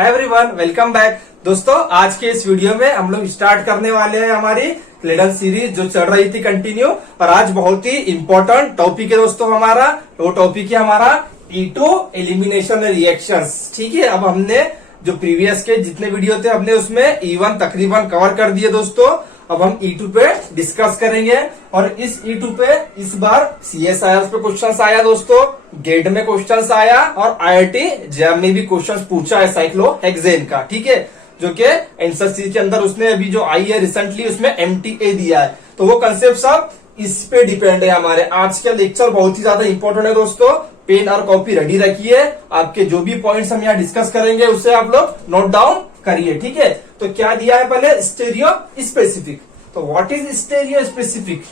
Hi everyone, welcome back. दोस्तों, आज के इस वीडियो में हम लोग स्टार्ट करने वाले हैं हमारी क्लेडन सीरीज जो चल रही थी कंटिन्यू। और आज बहुत ही इंपॉर्टेंट टॉपिक है दोस्तों हमारा। वो टॉपिक है हमारा E2 एलिमिनेशन रिएक्शंस। ठीक है, अब हमने जो प्रीवियस के जितने वीडियो थे हमने उसमें E1 तकरीबन कवर कर दिए दोस्तों। अब हम E2 पे डिस्कस करेंगे। और इस E2 पे इस बार CSIR पे क्वेश्चंस आया दोस्तों, गेट में क्वेश्चंस आया और IIT जैम में भी क्वेश्चंस पूछा है साइक्लोहेक्सेन का। ठीक है, जो कि एनसीसी के अंदर उसने अभी जो आई है रिसेंटली उसमें MTA दिया है। तो वो कंसेप्ट सब इस पे डिपेंड है हमारे। आज का लेक्चर बहुत ही ज्यादा इंपॉर्टेंट है दोस्तों। पेन और कॉपी रेडी रखिए। आपके जो भी पॉइंट्स हम यहाँ डिस्कस करेंगे उससे आप लोग नोट डाउन करिए। ठीक है, तो क्या दिया है पहले, स्टेरियो स्पेसिफिक। तो व्हाट इज स्टेरियो स्पेसिफिक,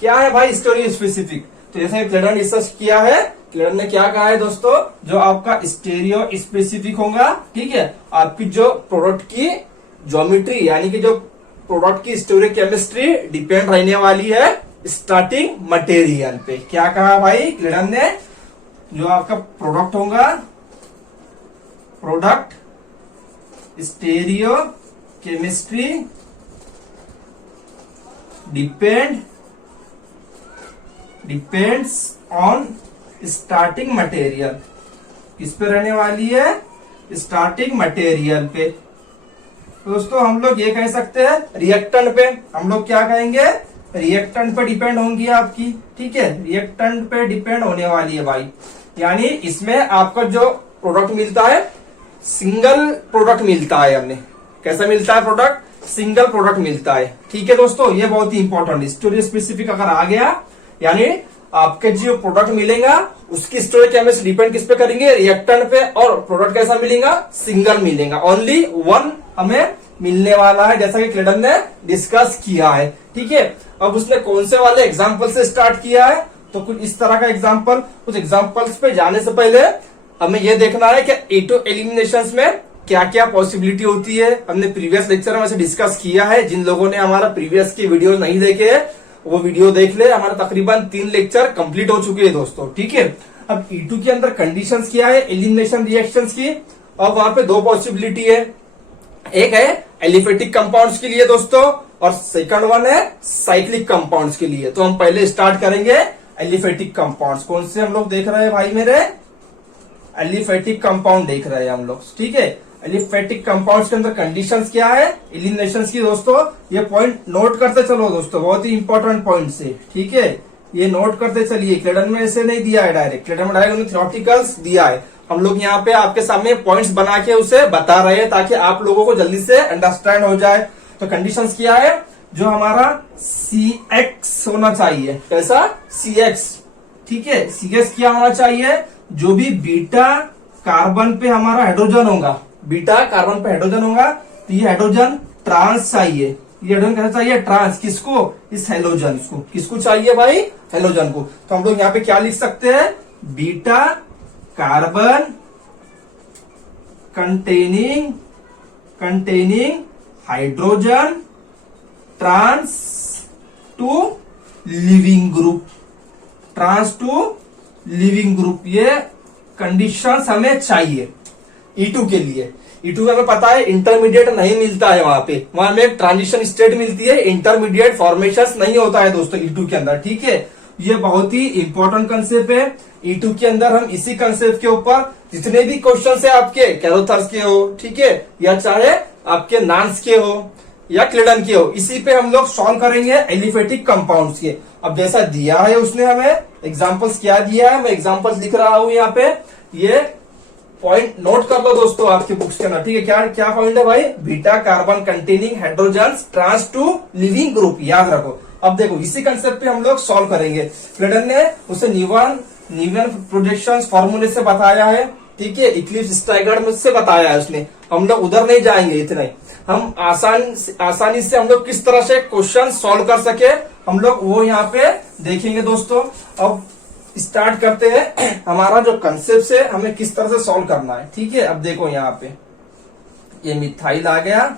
क्या है भाई स्टेरियो स्पेसिफिक? तो जैसे क्लेडन रिसर्च किया है, क्लेडन ने क्या कहा है दोस्तों, जो आपका स्टेरियो स्पेसिफिक होगा, ठीक है, आपकी जो प्रोडक्ट की ज्योमेट्री यानी कि जो प्रोडक्ट की स्टोरिक केमिस्ट्री डिपेंड रहने वाली है स्टार्टिंग मटेरियल पे। क्या कहा भाई क्लेडन ने, जो आपका प्रोडक्ट होगा, product stereo chemistry depends on starting material. किस पे रहने वाली है, स्टार्टिंग मटेरियल पे। दोस्तों हम लोग ये कह सकते हैं रिएक्टेंट पे। हम लोग क्या कहेंगे, रिएक्टेंट पे डिपेंड होंगी आपकी। ठीक है, रिएक्टेंट पे डिपेंड होने वाली है भाई। यानी इसमें आपका जो प्रोडक्ट मिलता है सिंगल प्रोडक्ट मिलता है हमें। कैसा मिलता है प्रोडक्ट, सिंगल प्रोडक्ट मिलता है। ठीक है दोस्तों, ये बहुत ही इंपॉर्टेंट। स्टोरेज स्पेसिफिक अगर आ गया यानी आपके जो प्रोडक्ट मिलेगा उसकी स्टोरेज केमिस्ट्री डिपेंड किस पे करेंगे, रिएक्टेंट पे। और प्रोडक्ट कैसा मिलेगा, सिंगल मिलेगा, ओनली वन हमें मिलने वाला है, जैसा कि क्लेडन ने डिस्कस किया है। ठीक है, अब उसने कौन से वाले एग्जाम्पल से स्टार्ट किया है, तो कुछ इस तरह का एग्जाम्पल। कुछ एग्जाम्पल्स पे जाने से पहले हमें यह देखना है कि E2 एलिमिनेशन में क्या क्या पॉसिबिलिटी होती है। हमने प्रीवियस लेक्चर में ऐसे डिस्कस किया है। जिन लोगों ने हमारा प्रीवियस की वीडियो नहीं देखे हैं वो वीडियो देख ले। हमारा तकरीबन 3 लेक्चर कंप्लीट हो चुके हैं दोस्तों। ठीक है, अब E2 के अंदर कंडीशंस क्या है एलिमिनेशन रिएक्शंस की। अब वहां पे 2 पॉसिबिलिटी है, एक है एलिफेटिक कंपाउंड्स के लिए दोस्तों और सेकंड वन है साइक्लिक कंपाउंड्स के लिए। तो हम पहले स्टार्ट करेंगे एलिफेटिक कंपाउंड्स। कौन से हम लोग देख रहे हैं भाई मेरे, एलिफेटिक कंपाउंड देख रहे हैं हम लोग। ठीक है, एलिफेटिक कंपाउंड्स के अंदर कंडीशंस क्या है एलिमिनेशन की दोस्तों। ये पॉइंट नोट करते चलो दोस्तों, बहुत ही इंपॉर्टेंट पॉइंट है। ठीक है, ये नोट करते चलिए। क्लेडन में ऐसे नहीं दिया है डायरेक्ट, क्लेडन में डायरेक्ट उन्होंने थ्योरेटिकल्स दिया है। हम लोग यहाँ पे आपके सामने पॉइंट्स बना के उसे बता रहे हैं ताकि आप लोगों को जल्दी से अंडरस्टैंड हो जाए। तो कंडीशंस क्या है, जो हमारा CX होना चाहिए। कैसा, CX। ठीक है, CX क्या होना चाहिए, जो भी बीटा कार्बन पे हमारा हाइड्रोजन होगा, बीटा कार्बन पे हाइड्रोजन होगा, तो ये हाइड्रोजन ट्रांस चाहिए। ये हाइड्रोजन कैसा चाहिए, ट्रांस। किसको, इस हेलोजन को। किसको चाहिए भाई, हेलोजन को। तो हम लोग यहाँ पे क्या लिख सकते हैं, beta carbon containing hydrogen trans to leaving group. Trans to leaving group, ये कंडीशंस हमें चाहिए E2 के लिए। E2 में हमें पता है इंटरमीडिएट नहीं मिलता है, वहां में ट्रांजिशन स्टेट मिलती है, इंटरमीडिएट फॉर्मेशन नहीं होता है दोस्तों E2 के अंदर। ठीक है, ये बहुत ही इंपॉर्टेंट कंसेप्ट है। E2 के अंदर हम इसी कंसेप्ट के ऊपर जितने भी क्वेश्चन है आपके कैरोथर्स के हो, ठीक है, या चाहे आपके नान्स के हो या क्लेडन के हो, इसी पे हम लोग सॉल्व करेंगे एलिफेटिक कंपाउंड्स के। अब जैसा दिया है उसने हमें एग्जांपल्स क्या दिया है, मैं एग्जांपल्स लिख रहा हूं यहाँ पे। ये पॉइंट नोट कर लो दोस्तों आपके बुक्स के अंदर। ठीक है, क्या क्या पॉइंट है भाई, beta carbon containing hydrogen trans to leaving group, याद रखो। अब देखो इसी कंसेप्ट पे हम लोग सॉल्व करेंगे। क्लेडन ने उसे न्यूटन प्रोजेक्शन फॉर्मूले से बताया है। ठीक है, इक्लिप्स स्टैगर्ड से बताया है उसने। हम लोग उधर नहीं जाएंगे, इतना ही हम आसानी से हम लोग किस तरह से क्वेश्चन सॉल्व कर सके हम लोग वो यहाँ पे देखेंगे दोस्तों। अब स्टार्ट करते हैं। हमारा जो कंसेप्ट है हमें किस तरह से सॉल्व करना है। ठीक है, अब देखो यहाँ पे ये मिथाइल आ गया,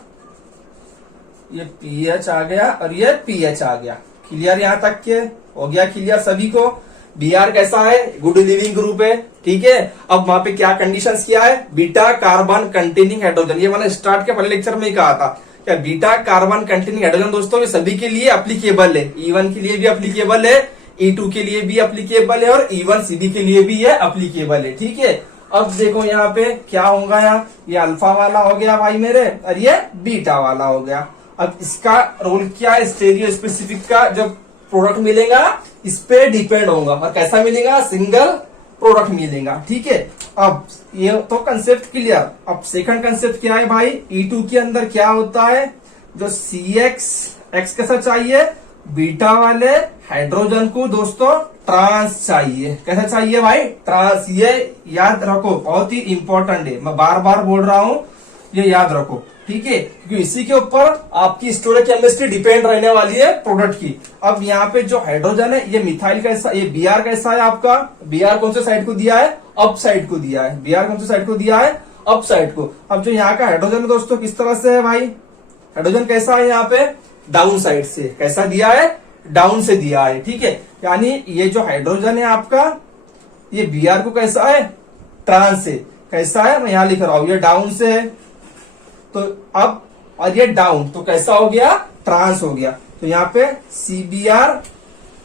ये PH आ गया और ये PH आ गया। क्लियर, यहाँ तक के हो गया क्लियर सभी को। Br कैसा है, गुड लिविंग ग्रुप है, ठीक है। अब वहां पे क्या कंडीशंस किया है, बीटा कार्बन कंटेनिंग हाइड्रोजन, ये मैंने स्टार्ट के पहले लेक्चर में ही कहा था क्या बीटा कार्बन कंटेनिंग हाइड्रोजन दोस्तों ये सभी के लिए अप्लीकेबल है, E1 के लिए भी अप्लीकेबल है, E2 के लिए भी अप्लीकेबल है और E1 के लिए भी ये अप्लीकेबल है, ठीक है। अब देखो यहाँ पे क्या होगा, यहाँ ये अल्फा वाला हो गया भाई मेरे और ये बीटा वाला हो गया। अब इसका रोल क्या है, स्टेरियो स्पेसिफिक का जो प्रोडक्ट मिलेगा इस पे डिपेंड होगा और कैसा मिलेगा, सिंगल प्रोडक्ट मिलेगा, ठीक है। अब ये तो कंसेप्ट क्लियर। अब सेकंड कंसेप्ट क्या है भाई, E2 के अंदर क्या होता है, जो CX कैसा चाहिए, बीटा वाले हाइड्रोजन को दोस्तों ट्रांस चाहिए, कैसा चाहिए भाई, ट्रांस। ये याद रखो, बहुत ही इंपॉर्टेंट है, मैं बार बार बोल रहा हूं, ये याद रखो, ठीक है, क्योंकि इसी के ऊपर आपकी स्टोइकोकेमिस्ट्री डिपेंड रहने वाली है प्रोडक्ट की। अब यहाँ पे जो हाइड्रोजन है, ये मिथाइल कैसा, ये Br कैसा है आपका, Br कौन से साइड को दिया है, अप साइड को दिया है, Br कौन से साइड को दिया है, अप साइड को। अब जो यहाँ का हाइड्रोजन है दोस्तों किस तरह से है भाई, हाइड्रोजन कैसा है यहाँ पे, डाउन साइड से, कैसा दिया है, डाउन से दिया है, ठीक है। यानी ये जो हाइड्रोजन है आपका, ये Br को कैसा है, ट्रांस से, कैसा है, मैं यहां लिख रहा हूं, ये डाउन से है, तो अब और ये डाउन, तो कैसा हो गया, ट्रांस हो गया। तो यहाँ पे CBr,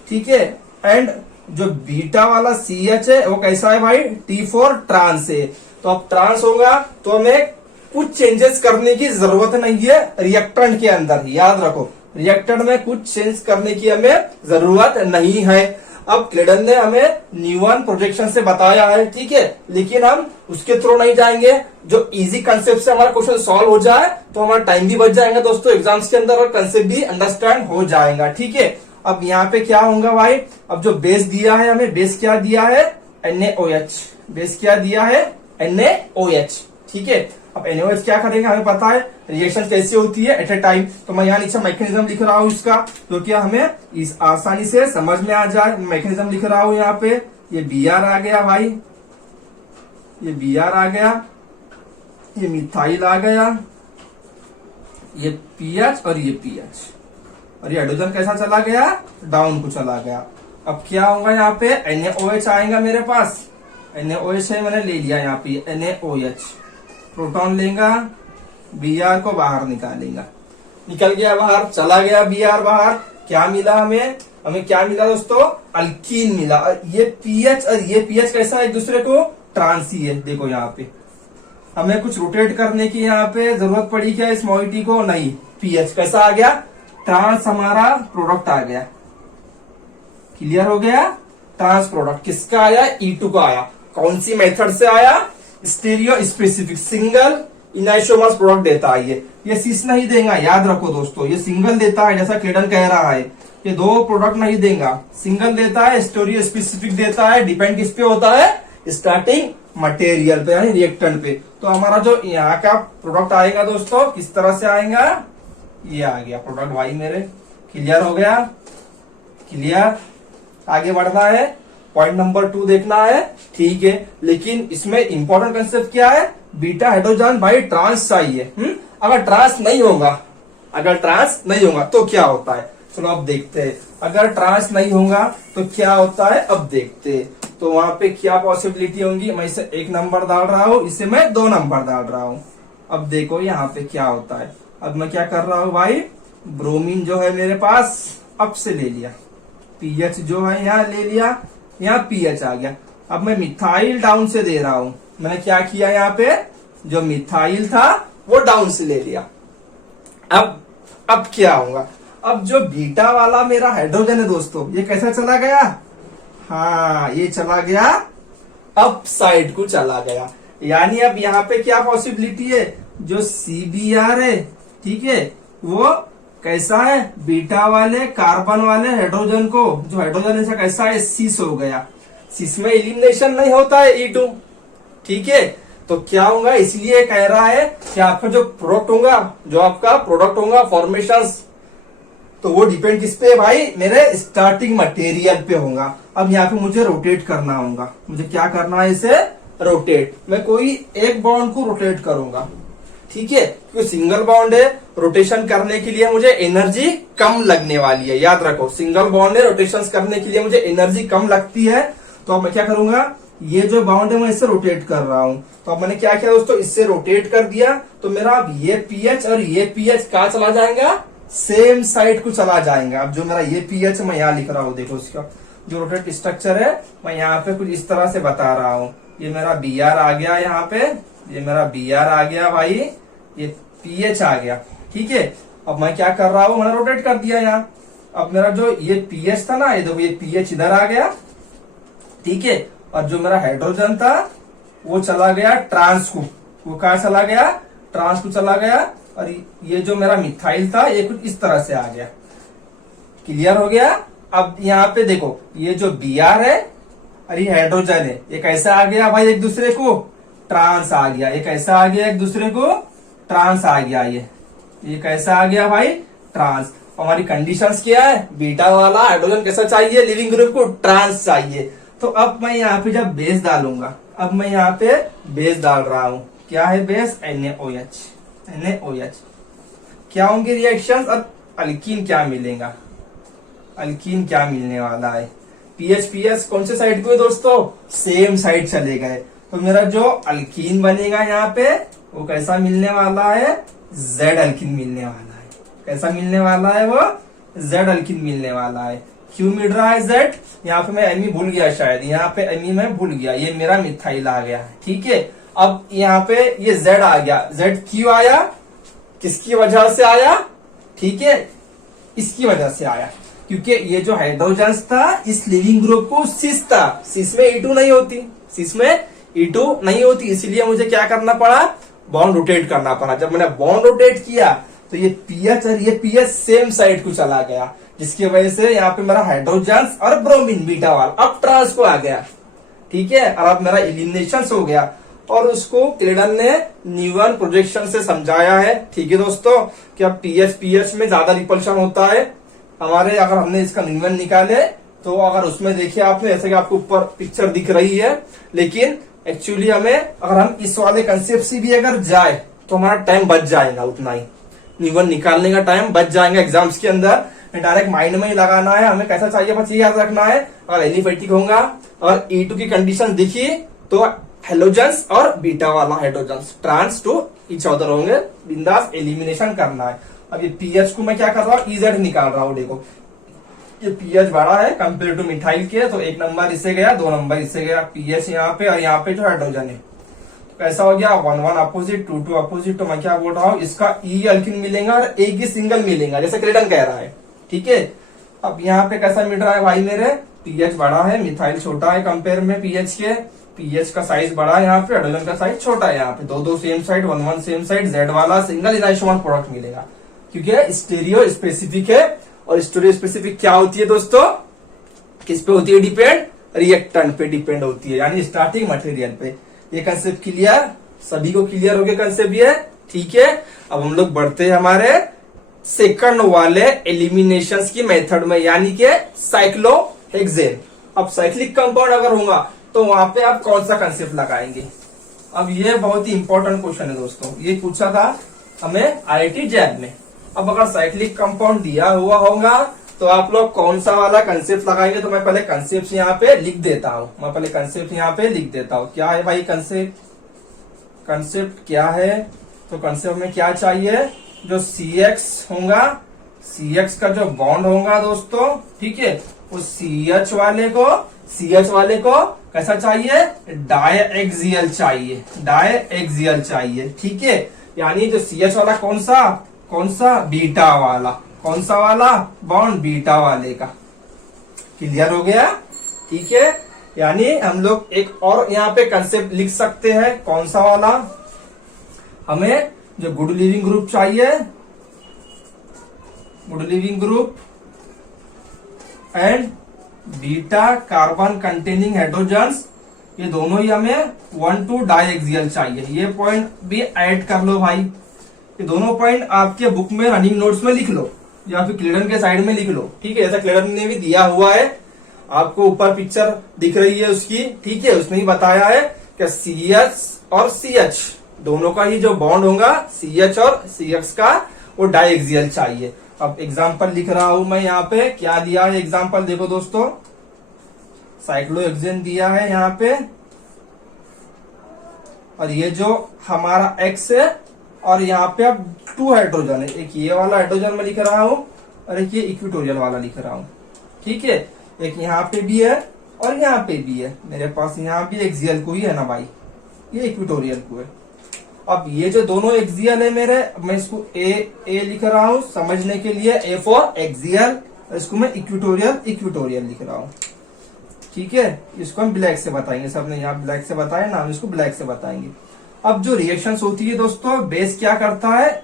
ठीक है, एंड जो बीटा वाला CH है वो कैसा है भाई, T4 ट्रांस है। तो अब ट्रांस होगा तो हमें कुछ चेंजेस करने की जरूरत नहीं है रिएक्टेंट के अंदर, याद रखो, रिएक्टेंट में कुछ चेंज करने की हमें जरूरत नहीं है। अब क्लेडन ने हमें न्यूमन प्रोजेक्शन से बताया है, ठीक है, लेकिन हम उसके थ्रू नहीं जाएंगे, जो इजी कंसेप्ट से हमारा क्वेश्चन सॉल्व हो जाए तो हमारा टाइम भी बच जाएगा दोस्तों एग्जाम्स के अंदर और कंसेप्ट भी अंडरस्टैंड हो जाएगा, ठीक है। अब यहाँ पे क्या होगा भाई, अब जो बेस दिया है हमें, बेस क्या दिया है, NaOH, बेस क्या दिया है, NaOH, ठीक है। अब NaOH क्या करेंगे हमें पता है, रिएक्शन कैसे होती है एट ए टाइम, तो मैं यहाँ नीचे मैकेनिज्म लिख रहा हूँ इसका, तो क्या हमें इस आसानी से समझ में आ जाए। मैकेनिज्म लिख रहा हूँ यहाँ पे, ये Br आ गया भाई, ये Br आ गया, ये मिथाइल आ गया, ये PH और ये PH, और ये हाइड्रोजन कैसा चला गया, डाउन को चला गया। अब क्या होगा यहाँ पे, NaOH आएगा मेरे पास, NaOH है मैंने ले लिया यहाँ पे, NaOH प्रोटॉन लेगा, Br को बाहर निकालेगा, निकल गया बाहर, चला गया Br बाहर, क्या मिला हमें, हमें क्या मिला दोस्तों, अल्कीन मिला। ये PH और ये PH कैसा है, एक दूसरे को ट्रांसी है। देखो यहाँ पे हमें कुछ रोटेट करने की यहाँ पे जरूरत पड़ी क्या इस मॉइटी को, नहीं, PH कैसा आ गया, ट्रांस, हमारा प्रोडक्ट आ गया, क्लियर हो गया। ट्रांस प्रोडक्ट किसका आया, E2 का आया, कौन सी मेथड से आया, स्टीरियो स्पेसिफिक, सिंगल इनाइसोमर्स प्रोडक्ट देता है ये सिस नहीं देगा, याद रखो दोस्तों, ये सिंगल देता है, जैसा क्लेडन कह रहा है, ये दो प्रोडक्ट नहीं देगा, सिंगल देता है, स्टीरियो स्पेसिफिक देता है, डिपेंड किस पे होता है, स्टार्टिंग मटेरियल पे यानी रिएक्टेंट पे। तो हमारा जो यहाँ का प्रोडक्ट आएगा दोस्तों किस तरह से आएगा, ये आ गया प्रोडक्ट भाई मेरे, क्लियर हो गया, क्लियर। आगे बढ़ना है, पॉइंट नंबर 2 देखना है, ठीक है, लेकिन इसमें इंपॉर्टेंट कंसेप्ट क्या है, बीटा हाइड्रोजन भाई ट्रांस चाहिए। अगर ट्रांस नहीं होगा, अगर ट्रांस नहीं होगा तो क्या होता है, चलो अब देखते हैं। अगर ट्रांस नहीं होगा तो क्या होता है, अब देखते हैं। तो वहां पे क्या पॉसिबिलिटी होंगी, मैं इसे 1 नंबर डाल रहा हूं, इसे मैं 2 नंबर डाल रहा हूं। अब देखो यहाँ पे क्या होता है, अब मैं क्या कर रहा हूं भाई, ब्रोमीन जो है मेरे पास अप से ले लिया, PH जो है यहाँ ले लिया, यहाँ PH आ गया। अब मैं मिथाइल डाउन से दे रहा हूं, मैंने क्या किया यहाँ पे, जो मिथाइल था वो डाउन से ले लिया। अब क्या होगा, अब जो बीटा वाला मेरा हाइड्रोजन है दोस्तों, ये कैसा चला गया, हाँ ये चला गया अप साइड को चला गया। यानी अब यहाँ पे क्या पॉसिबिलिटी है, जो CBr है, ठीक है, वो कैसा है, बीटा वाले कार्बन वाले हाइड्रोजन को, जो हाइड्रोजन ऐसा कैसा है, सिस हो गया, सिस में एलिमिनेशन नहीं होता है E2, ठीक है। तो क्या होगा, इसलिए कह रहा है कि आपका जो प्रोडक्ट होगा, जो आपका प्रोडक्ट होगा फॉर्मेशंस, तो वो डिपेंड किस पे है भाई, मेरे स्टार्टिंग मटेरियल पे होगा। अब यहाँ पे मुझे रोटेट करना होगा, मुझे क्या करना है, इसे रोटेट, मैं कोई एक बॉन्ड को रोटेट करूंगा, ठीक है, क्योंकि सिंगल बॉन्ड है, रोटेशन करने के लिए मुझे एनर्जी कम लगने वाली है। याद रखो, सिंगल बॉन्ड है, रोटेशन करने के लिए मुझे एनर्जी कम लगती है। तो अब मैं क्या करूंगा, ये जो बाउंड है मैं इससे रोटेट कर रहा हूं। तो अब मैंने क्या किया दोस्तों, इससे रोटेट कर दिया, तो मेरा अब ये पीएच और ये पीएच कहाँ चला जाएगा, सेम साइड को चला जाएगा। अब जो मेरा ये पीएच मैं यहाँ लिख रहा हूँ, देखो इसका जो रोटेट स्ट्रक्चर है मैं यहाँ पे कुछ इस तरह से बता रहा हूँ। ये मेरा बी आर आ गया यहाँ पे, ये मेरा बी आर आ गया भाई, ये पीएच आ गया, ठीक है। अब मैं क्या कर रहा हूँ, मैंने रोटेट कर दिया यहाँ। अब मेरा जो ये पीएच था ना, ये देखो ये पीएच इधर आ गया, ठीक है। और जो मेरा हाइड्रोजन था वो चला गया ट्रांस को, वो कहा चला गया, ट्रांस को चला गया। और ये जो मेरा मिथाइल था ये कुछ इस तरह से आ गया। क्लियर हो गया। अब यहाँ पे देखो, ये जो बी आर है और ये हाइड्रोजन है, ये कैसा आ गया भाई, एक दूसरे को ट्रांस आ गया। ये कैसा आ गया, एक दूसरे को ट्रांस आ गया। ये कैसा आ गया भाई, ट्रांस। हमारी कंडीशंस क्या है, बीटा वाला हाइड्रोजन कैसा चाहिए, लिविंग ग्रुप को ट्रांस चाहिए। तो अब मैं यहाँ पे जब बेस डालूंगा, अब मैं यहाँ पे बेस डाल रहा हूं, क्या है बेस, NaOH। NaOH क्या होंगे रिएक्शंस, अब अल्कीन क्या मिलेगा, अल्कीन क्या मिलने वाला है, पीएच पीएच कौन से साइड को है दोस्तों, सेम साइड चले गए। तो मेरा जो अल्कीन बनेगा यहाँ पे वो कैसा मिलने वाला है, जेड अल्कीन मिलने वाला है। कैसा मिलने वाला है वो, जेड अल्कीन मिलने वाला है। क्यों मिल रहा है जेड, यहाँ पे मैं एमी भूल गया शायद, यहाँ पे एमी मैं भूल गया, ये मेरा मिथाइल आ गया, ठीक है। अब यहाँ पे ये जेड आ गया, जेड क्यों आया, किसकी वजह से आया, ठीक है, इसकी वजह से आया, क्योंकि ये जो हाइड्रोजन था इस लिविंग ग्रुप को सिस था, सिस में E2 नहीं होती, सिस में E2 नहीं होती, इसलिए मुझे क्या करना पड़ा, बॉन्ड रोटेट करना पड़ा। जब मैंने बॉन्ड रोटेट किया तो ये पीएच और ये पीएच सेम साइड को चला गया, जिसकी वजह से यहाँ पे मेरा हाइड्रोजन और ब्रोमीन बीटा वाला अब ट्रांस को आ गया, ठीक है। और अब मेरा इलिमिनेशन हो गया, और उसको क्लेडन ने न्यूटन प्रोजेक्शन से समझाया है, ठीक है दोस्तों, कि अब पीएच में ज्यादा रिपल्शन होता है हमारे। अगर हमने इसका न्यूटन निकाले तो अगर उसमें देखिए आपने, जैसे कि आपको ऊपर पिक्चर दिख रही है, लेकिन एक्चुअली हमें अगर हम इस वाले कंसेप्ट से भी अगर जाए तो हमारा टाइम बच जाएगा, उतना ही न्यूटन निकालने का टाइम बच जाएगा एग्जाम्स के अंदर। डायरेक्ट माइंड में ही लगाना है हमें, कैसा चाहिए बस ये याद रखना है। अगर एलिफेटिक होगा और E2 की कंडीशन दिखी तो हेलोजेंस और बीटा वाला hydrogen trans to each other होंगे, बिंदास एलिमिनेशन करना है। अब ये पीएच को मैं क्या कर रहा हूँ, EZ निकाल रहा हूँ। देखो ये पीएच बड़ा है कंपेयर टू मिथाइल के, तो 1 नंबर इससे गया, 2 नंबर इससे गया, पीएच यहाँ पे और यहाँ पे जो हाइड्रोजन है तो कैसा हो गया, 1 अपोजिट 2 अपोजिट। तो मैं क्या बोल रहा हूँ, इसका E अल्किन मिलेगा और एक ही सिंगल मिलेगा, जैसे क्लेडन कह रहा है, ठीक है। अब यहाँ पे कैसा मिल रहा है भाई, मेरे पीएच बड़ा है, मिथाइल छोटा है कंपेयर में पीएच के, पीएच का साइज बड़ा है यहाँ पे, हाइड्रोजन का साइज छोटा है यहाँ पे, दो same side 1 same side, Z वाला सिंगल इनाइसोमर प्रोडक्ट मिलेगा, क्योंकि स्टीरियो स्पेसिफिक है। और स्टीरियो स्पेसिफिक क्या होती है दोस्तों, किस पे होती है डिपेंड, रिएक्टेंट पे डिपेंड होती है, यानी स्टार्टिंग मटेरियल पे। ये कंसेप्ट क्लियर, सभी को क्लियर हो गया कंसेप्ट ये, ठीक है। अब हम लोग बढ़ते हैं हमारे सेकंड वाले एलिमिनेशन की मेथड में, यानी कि साइक्लोहेक्सेन। अब साइक्लिक कंपाउंड अगर होगा तो वहां पे आप कौन सा कंसेप्ट लगाएंगे। अब ये बहुत ही इंपॉर्टेंट क्वेश्चन है दोस्तों, ये पूछा था हमें IIT जैब में। अब अगर साइक्लिक कंपाउंड दिया हुआ होगा तो आप लोग कौन सा वाला कंसेप्ट लगाएंगे, तो मैं पहले कंसेप्ट यहाँ पे लिख देता हूँ, मैं पहले कंसेप्ट यहाँ पे लिख देता हूँ। क्या है भाई कंसेप्ट, कंसेप्ट क्या है, तो कंसेप्ट में क्या चाहिए, जो CX होगा, CX का जो बॉन्ड होगा दोस्तों, ठीक है, उस CH वाले को कैसा चाहिए, डायएक्सियल चाहिए, डायएक्सियल चाहिए, ठीक है। यानी जो CH वाला कौन सा बीटा वाला, कौन सा वाला बॉन्ड, बीटा वाले का। क्लियर हो गया, ठीक है। यानी हम लोग एक और यहाँ पे कंसेप्ट लिख सकते हैं, कौन सा वाला, हमें जो गुड लिविंग ग्रुप चाहिए, good leaving group and beta carbon containing hydrogens, ये दोनों ही हमें 1,2 डायएक्सियल चाहिए। ये पॉइंट भी ऐड कर लो भाई, ये दोनों पॉइंट आपके बुक में रनिंग नोट्स में लिख लो या फिर क्लेडन के साइड में लिख लो, ठीक है। जैसा क्लेडन ने भी दिया हुआ है, आपको ऊपर पिक्चर दिख रही है उसकी, ठीक है, उसने ही बताया है कि CH और CH दोनों का ही जो बॉन्ड होगा CH और CX का, वो डाइएक्सियल चाहिए। अब एग्जांपल लिख रहा हूं मैं यहाँ पे, क्या दिया है एग्जांपल देखो दोस्तों, साइक्लोहेक्सेन दिया है यहाँ पे, और ये जो हमारा X है, और यहाँ पे अब 2 हाइड्रोजन है, एक ये वाला हाइड्रोजन में लिख रहा हूं और एक ये इक्विटोरियल वाला लिख रहा हूं, ठीक है। एक यहाँ पे भी है और यहाँ पे भी है मेरे पास, यहाँ भी एक्सियल को ही है ना भाई, ये इक्विटोरियल को है। अब ये जो दोनों एक्सियल है मेरे, मैं इसको ए लिख रहा हूं समझने के लिए, ए फॉर एक्सियल, इसको मैं इक्विटोरियल लिख रहा हूं, ठीक है। इसको हम ब्लैक से बताएंगे, सबने यहाँ ब्लैक से बताया ना, हम इसको ब्लैक से बताएंगे। अब जो रिएक्शंस होती है दोस्तों, बेस क्या करता है,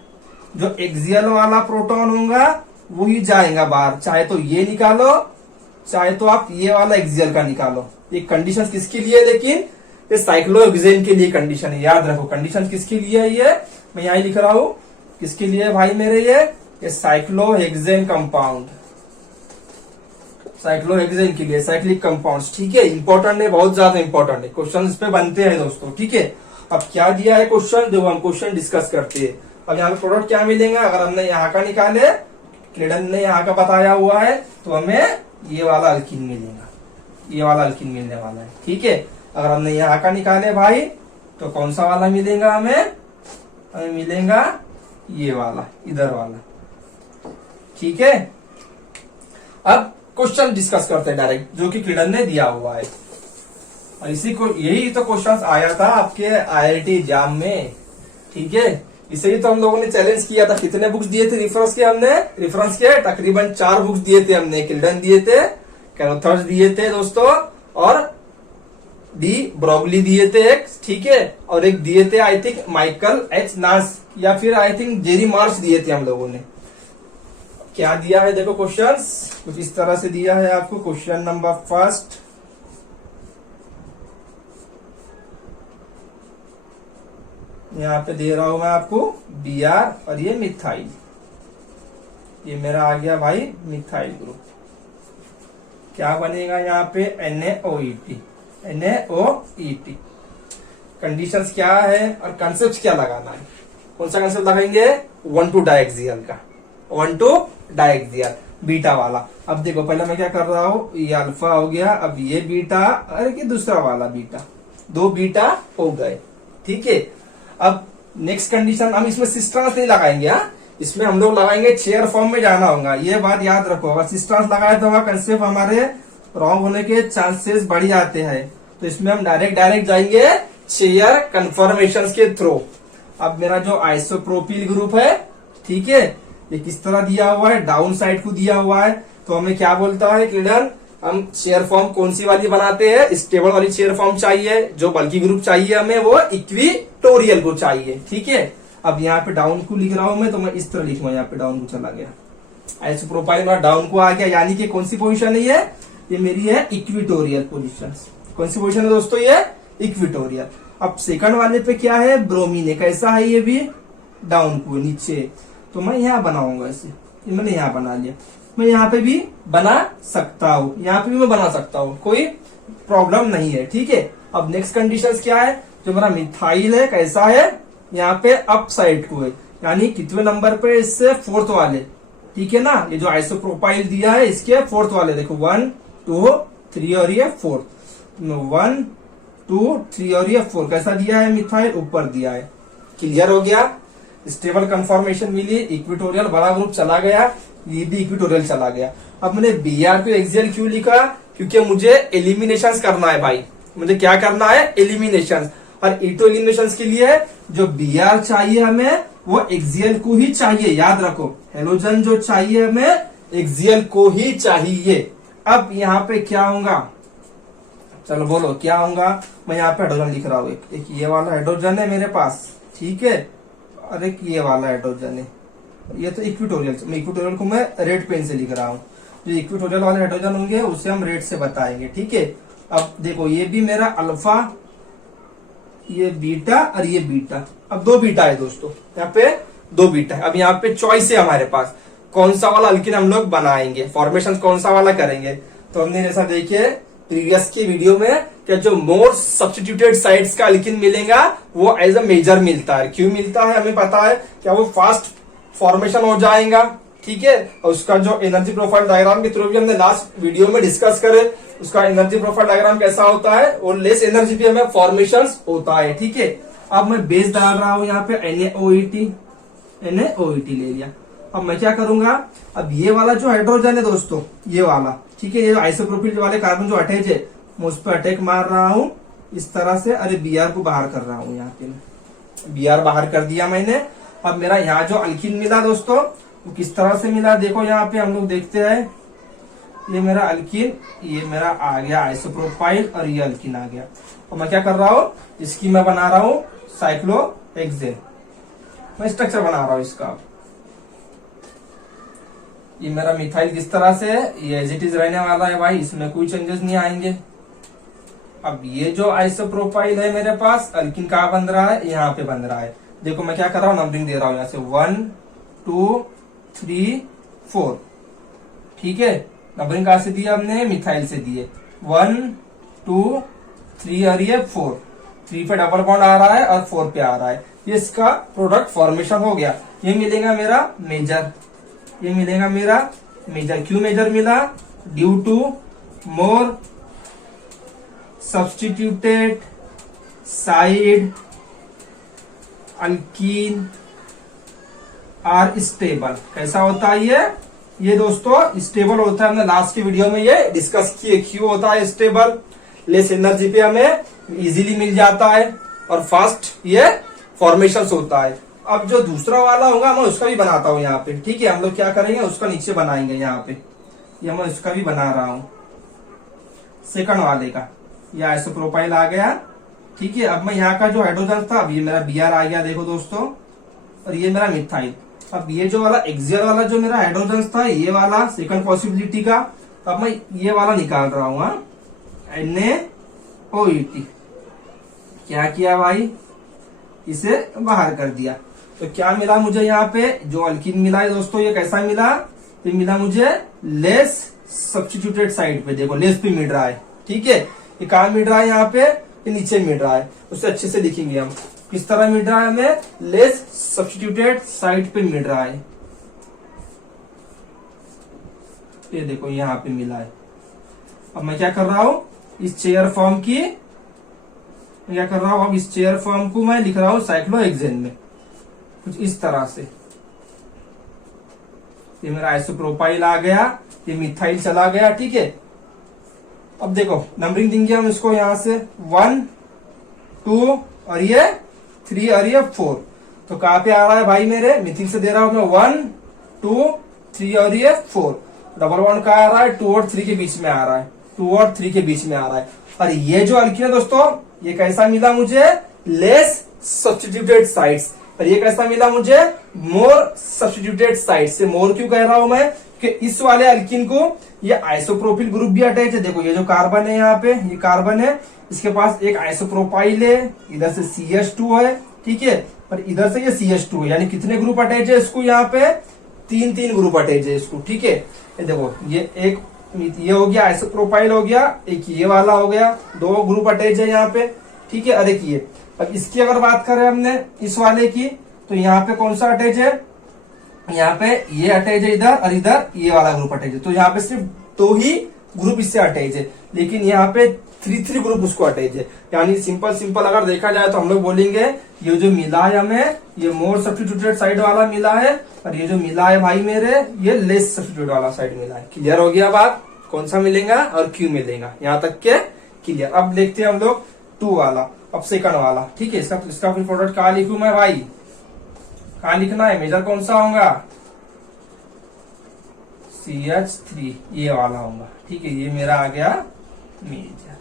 जो एक्सियल वाला प्रोटॉन होगा वो ही जाएगा बाहर, चाहे तो ये निकालो चाहे तो आप ये वाला एक्सियल का निकालो। ये कंडीशन किसके लिए है, लेकिन ये साइक्लोहेक्सेन के लिए कंडीशन है, याद रखो कंडीशन किसके लिए है, ये मैं यही लिख रहा हूं किसके लिए है भाई मेरे, ये साइक्लोहेक्सेन कंपाउंड, साइक्लोहेक्सेन के लिए, साइक्लिक कंपाउंड्स, ठीक है। इंपॉर्टेंट है, बहुत ज्यादा इंपॉर्टेंट है, क्वेश्चन इस पे बनते हैं दोस्तों, ठीक है। अब क्या दिया है क्वेश्चन, जो हम क्वेश्चन डिस्कस करते हैं। अब यहाँ पे प्रोडक्ट क्या मिलेगा, अगर हमने यहाँ का निकाले, क्लेडन ने यहाँ का बताया हुआ है, तो हमें ये वाला अल्कीन मिलेगा, ये वाला अल्कीन मिलने वाला है, ठीक है। अगर हमने यहाँ का निकाले भाई, तो कौन सा वाला मिलेगा हमें, हमें मिलेगा ये वाला, इधर वाला, ठीक है। अब क्वेश्चन डिस्कस करते हैं डायरेक्ट, जो कि क्लेडन ने दिया हुआ है, और इसी को, यही तो क्वेश्चन आया था आपके IIT एग्जाम में, ठीक है। इसे ही तो हम लोगों ने चैलेंज किया था, कितने बुक्स दिए थे रेफरेंस के, हमने रेफरेंस के तकरीबन 4 बुक्स दिए थे हमने, क्लेडन दिए थे, कैरोथर्स दिए थे दोस्तों, और डी ब्रोगली दिए थे एक, ठीक है, और एक दिए थे I think Michael H nurse, या फिर आई थिंक जेरी मार्च दिए थे हम लोगों ने। क्या दिया है देखो, क्वेश्चंस कुछ इस तरह से दिया है आपको। क्वेश्चन नंबर फर्स्ट, यहाँ पे दे रहा हूं मैं आपको Br, और ये मिथाइल, ये मेरा आ गया भाई मिथाइल ग्रुप। क्या बनेगा यहाँ पे, NaOET, NaOET। कंडीशंस क्या है और कंसेप्ट क्या लगाना है, कौन सा कंसेप्ट लगाएंगे, 1,2 डाइएक्सियल का, 1,2 डाइएक्सियल बीटा वाला। अब देखो पहले मैं क्या कर रहा हूँ, ये अल्फा हो गया, अब ये बीटा, अरे कि दूसरा वाला बीटा, 2 बीटा हो गए, ठीक है। अब नेक्स्ट कंडीशन, हम इसमें सिस्टर्स नहीं लगाएंगे, इसमें हम लोग लगाएंगे चेयर फॉर्म में जाना होगा, ये बात याद रखो। अगर सिस्टर्स लगाए तो कंसेप्ट हमारे रॉन्ग होने के चांसेस बढ़ जाते हैं, तो इसमें हम डायरेक्ट जाएंगे चेयर कन्फर्मेशन के थ्रू। अब मेरा जो आइसोप्रोपिल ग्रुप है, ठीक है, ये किस तरह दिया हुआ है, डाउन साइड को दिया हुआ है, तो हमें क्या बोलता है क्लीडन, हम चेयर फॉर्म कौन सी वाली बनाते हैं, स्टेबल वाली चेयर फॉर्म चाहिए, जो बल्कि ग्रुप चाहिए हमें वो इक्विटोरियल को चाहिए, ठीक है। अब यहाँ पे डाउन को लिख रहा हूं मैं, तो मैं इस तरह लिखूंगा, यहाँ पे डाउन को चला गया, आइसोप्रोपाइल और डाउन को आ गया, यानी कि कौन सी पोजीशन है ये मेरी है इक्विटोरियल पोजीशन। कौन सी पोजीशन है दोस्तों, ये इक्विटोरियल। अब सेकंड वाले पे क्या है, ब्रोमीन है, कैसा है ये भी, डाउन को नीचे, तो मैं यहाँ बनाऊंगा इसे, मैंने यहाँ बना लिया, मैं यहाँ पे भी बना सकता हूँ, यहाँ पे भी मैं बना सकता हूँ, कोई प्रॉब्लम नहीं है, ठीक है। अब नेक्स्ट कंडीशन क्या है, जो मेरा मिथाइल है कैसा है, यहाँ पे अप साइड को है, यानी कितने नंबर पे, इससे 4th वाले, ठीक है ना। ये जो आइसोप्रोपाइल दिया है इसके 4th वाले, देखो 1 2 3 और ये 4th, 1 2 3 और ये 4 कैसा दिया है, मिथाइल ऊपर दिया है, क्लियर हो गया। स्टेबल कंफर्मेशन मिली, इक्विटोरियल बड़ा ग्रुप चला गया, ये भी इक्विटोरियल चला गया। अब मैंने Br पे एक्सियल क्यों लिखा, क्योंकि मुझे एलिमिनेशन करना है भाई, मुझे क्या करना है, एलिमिनेशन। और ईटो एलिमिनेशन के लिए जो Br चाहिए हमें, वो एक्सियल को ही चाहिए, याद रखो, हेलोजन जो चाहिए हमें एक्सियल को ही चाहिए। अब यहाँ पे क्या होगा, चलो बोलो क्या होगा, मैं यहाँ पे हाइड्रोजन लिख रहा हूँ, एक ये वाला हाइड्रोजन है मेरे पास, ठीक है, और एक ये वाला हाइड्रोजन है, ये तो इक्विटोरियल, मैं इक्विटोरियल को मैं रेड पेन से लिख रहा हूँ, जो इक्विटोरियल वाले हाइड्रोजन होंगे उसे हम रेड से बताएंगे, ठीक है। अब देखो ये भी मेरा अल्फा, ये बीटा और ये बीटा, अब 2 बीटा है दोस्तों, यहाँ पे 2 बीटा है। अब यहाँ पे चॉइस है हमारे पास, कौन सा वाला अल्किन हम लोग बनाएंगे, फॉर्मेशन कौन सा वाला करेंगे। तो हमने जैसा देखिए प्रीवियस की वीडियो में या जो मोर सब्स्टिट्यूटेड साइड्स का अल्किन मिलेगा वो एज अ मेजर मिलता है। क्यों मिलता है हमें पता है, क्या वो फास्ट फॉर्मेशन हो जाएगा, ठीक है। और उसका जो एनर्जी प्रोफाइल डायग्राम के थ्रू भी हमने लास्ट वीडियो में डिस्कस करे, उसका एनर्जी प्रोफाइल डायग्राम कैसा होता है और लेस एनर्जी पे हमें फॉर्मेशन होता है, ठीक है। अब मैं बेस डाल रहा हूं यहाँ पे NaOET ले लिया। अब मैं क्या करूंगा, अब ये वाला जो हाइड्रोजन है दोस्तों, ये वाला, ठीक है, ये आइसोप्रोपिल वाले कार्बन जो अटैच है, मैं उस पर अटैक मार रहा हूं इस तरह से। अरे Br को बाहर कर रहा हूं, यहाँ पे Br बाहर कर दिया मैंने। अब मेरा यहाँ जो अल्किन मिला दोस्तों वो किस तरह से मिला, देखो यहाँ पे हम लोग देखते हैं। ये मेरा अल्किन, ये मेरा आ गया आइसोप्रोपाइल और ये अल्किन आ गया। और मैं क्या कर रहा हूँ, इसकी मैं बना रहा हूँ साइक्लोहेक्सेन, मैं स्ट्रक्चर बना रहा हूँ इसका। ये मेरा मिथाइल किस तरह से है, ये एज इट इज रहने वाला है भाई, इसमें कोई चेंजेस नहीं आएंगे। अब ये जो आइसोप्रोपाइल है मेरे पास, अल्किन कहाँ बन रहा है, यहाँ पे बन रहा है। देखो मैं क्या कर रहा हूँ, नंबरिंग दे रहा हूँ यहाँ से 1 2 3 4, ठीक है। नंबरिंग कहाँ से दिया हमने, मिथाइल से दिए 1 2 3 और ये 4, 3 पे डबल बॉन्ड आ रहा है और 4 पे आ रहा है। ये इसका प्रोडक्ट फॉर्मेशन हो गया। ये मिलेगा मेरा मेजर, ये मिलेगा मेरा मेजर। क्यों मेजर मिला, due to more substituted side alkene are stable. कैसा होता है ये दोस्तों, स्टेबल होता है। हमने लास्ट की वीडियो में ये डिस्कस किए, क्यों होता है स्टेबल, लेस एनर्जी पे हमें इजीली मिल जाता है और फास्ट ये फॉर्मेशन होता है। अब जो दूसरा वाला होगा मैं उसका भी बनाता हूँ यहाँ पे, ठीक है। हम लोग क्या करेंगे, उसका नीचे बनाएंगे यहाँ पे, ये मैं उसका भी बना रहा हूँ सेकंड वाले का। ये आइसोप्रोपाइल आ गया, ठीक है। अब मैं यहाँ का जो हाइड्रोजन था, अब ये मेरा Br आ गया देखो दोस्तों, और ये मेरा मिथाइल। अब ये जो वाला एक्सियल वाला जो मेरा हाइड्रोजन था, ये वाला सेकंड पॉसिबिलिटी का, अब मैं ये वाला निकाल रहा हूँ NaOET। क्या किया भाई, इसे बाहर कर दिया। तो क्या मिला मुझे यहाँ पे, जो अल्किन मिला है दोस्तों, ये कैसा मिला, ये मिला मुझे लेस सब्स्टिट्यूटेड साइड पे। देखो लेस पे मिल रहा है, ठीक है। ये कहाँ मिल रहा है, यहाँ पे, ये नीचे मिल रहा है। उससे अच्छे से लिखेंगे हम, किस तरह मिल रहा है हमें, लेस सब्स्टिट्यूटेड साइड पे मिल रहा है। ये देखो यहाँ पे मिला है। अब मैं क्या कर रहा हूं, इस चेयर फॉर्म की क्या कर रहा हूं, अब इस चेयर फॉर्म को मैं लिख रहा हूं साइक्लोहेक्सेन में, कुछ इस तरह से। ये मेरा आइसोप्रोपाइल आ गया, ये मिथाइल चला गया, ठीक है। अब देखो नंबरिंग देंगे हम इसको, यहां से 1 2 और ये 3 और ये 4। तो कहां पे आ रहा है भाई, मेरे मिथिल से दे रहा हूं मैं 1 2 3 और ये 4। डबल बॉन्ड कहां आ रहा है, 2 और 3 के बीच में आ रहा है, 2 और 3 के बीच में आ रहा है। और ये जो अल्किन है दोस्तों, ये कैसा मिला मुझे, लेस सब्स्टिट्यूटेड साइड्स। और ये कैसा मिला मुझे, मोर सब्स्टिट्यूटेड साइड्स। से मोर क्यों कह रहा हूं मैं, कि इस वाले अल्किन को ये आइसोप्रोपिल ग्रुप भी अटैच है। देखो ये जो कार्बन है यहाँ पे, ये कार्बन है, इसके पास एक आइसोप्रोपाइल है, इधर से CH2 है, ठीक है, और इधर से ये CH2 है। यानी कितने ग्रुप अटैच है इसको, यहाँ पे 3 ग्रुप अटैच है इसको, ठीक है। ये देखो ये एक, ये हो गया आइसोप्रोपाइल हो गया, एक ये वाला हो गया, 2 ग्रुप अटैच है यहाँ पे, ठीक है। और एक ये, अब इसकी अगर बात करें हमने इस वाले की, तो यहाँ पे कौन सा अटैच है, यहाँ पे ये अटैच है इधर, और इधर ये वाला ग्रुप अटैच है। तो यहाँ पे सिर्फ 2 ही ग्रुप इससे अटैच है, लेकिन यहाँ पे 3 ग्रुप उसको अटैच है। यानी सिंपल अगर देखा जाए तो हम लोग बोलेंगे ये जो मिला है हमें, ये मोर सब्स्टिट्यूटेड साइड वाला मिला है, और ये जो मिला है भाई मेरे, ये लेस सब्स्टिट्यूट वाला साइड मिला है। क्लियर हो गया बात, कौन सा मिलेगा और क्यों मिलेगा, यहाँ तक के क्लियर। अब देखते हैं हम लोग 2 वाला, अब सेकंड वाला, ठीक है। इसका फिर प्रोडक्ट कहाँ लिखूं मैं भाई, कहाँ लिखना है, मेजर कौन सा होगा, CH3 ये वाला होगा, ठीक है। ये मेरा आ गया मेजर,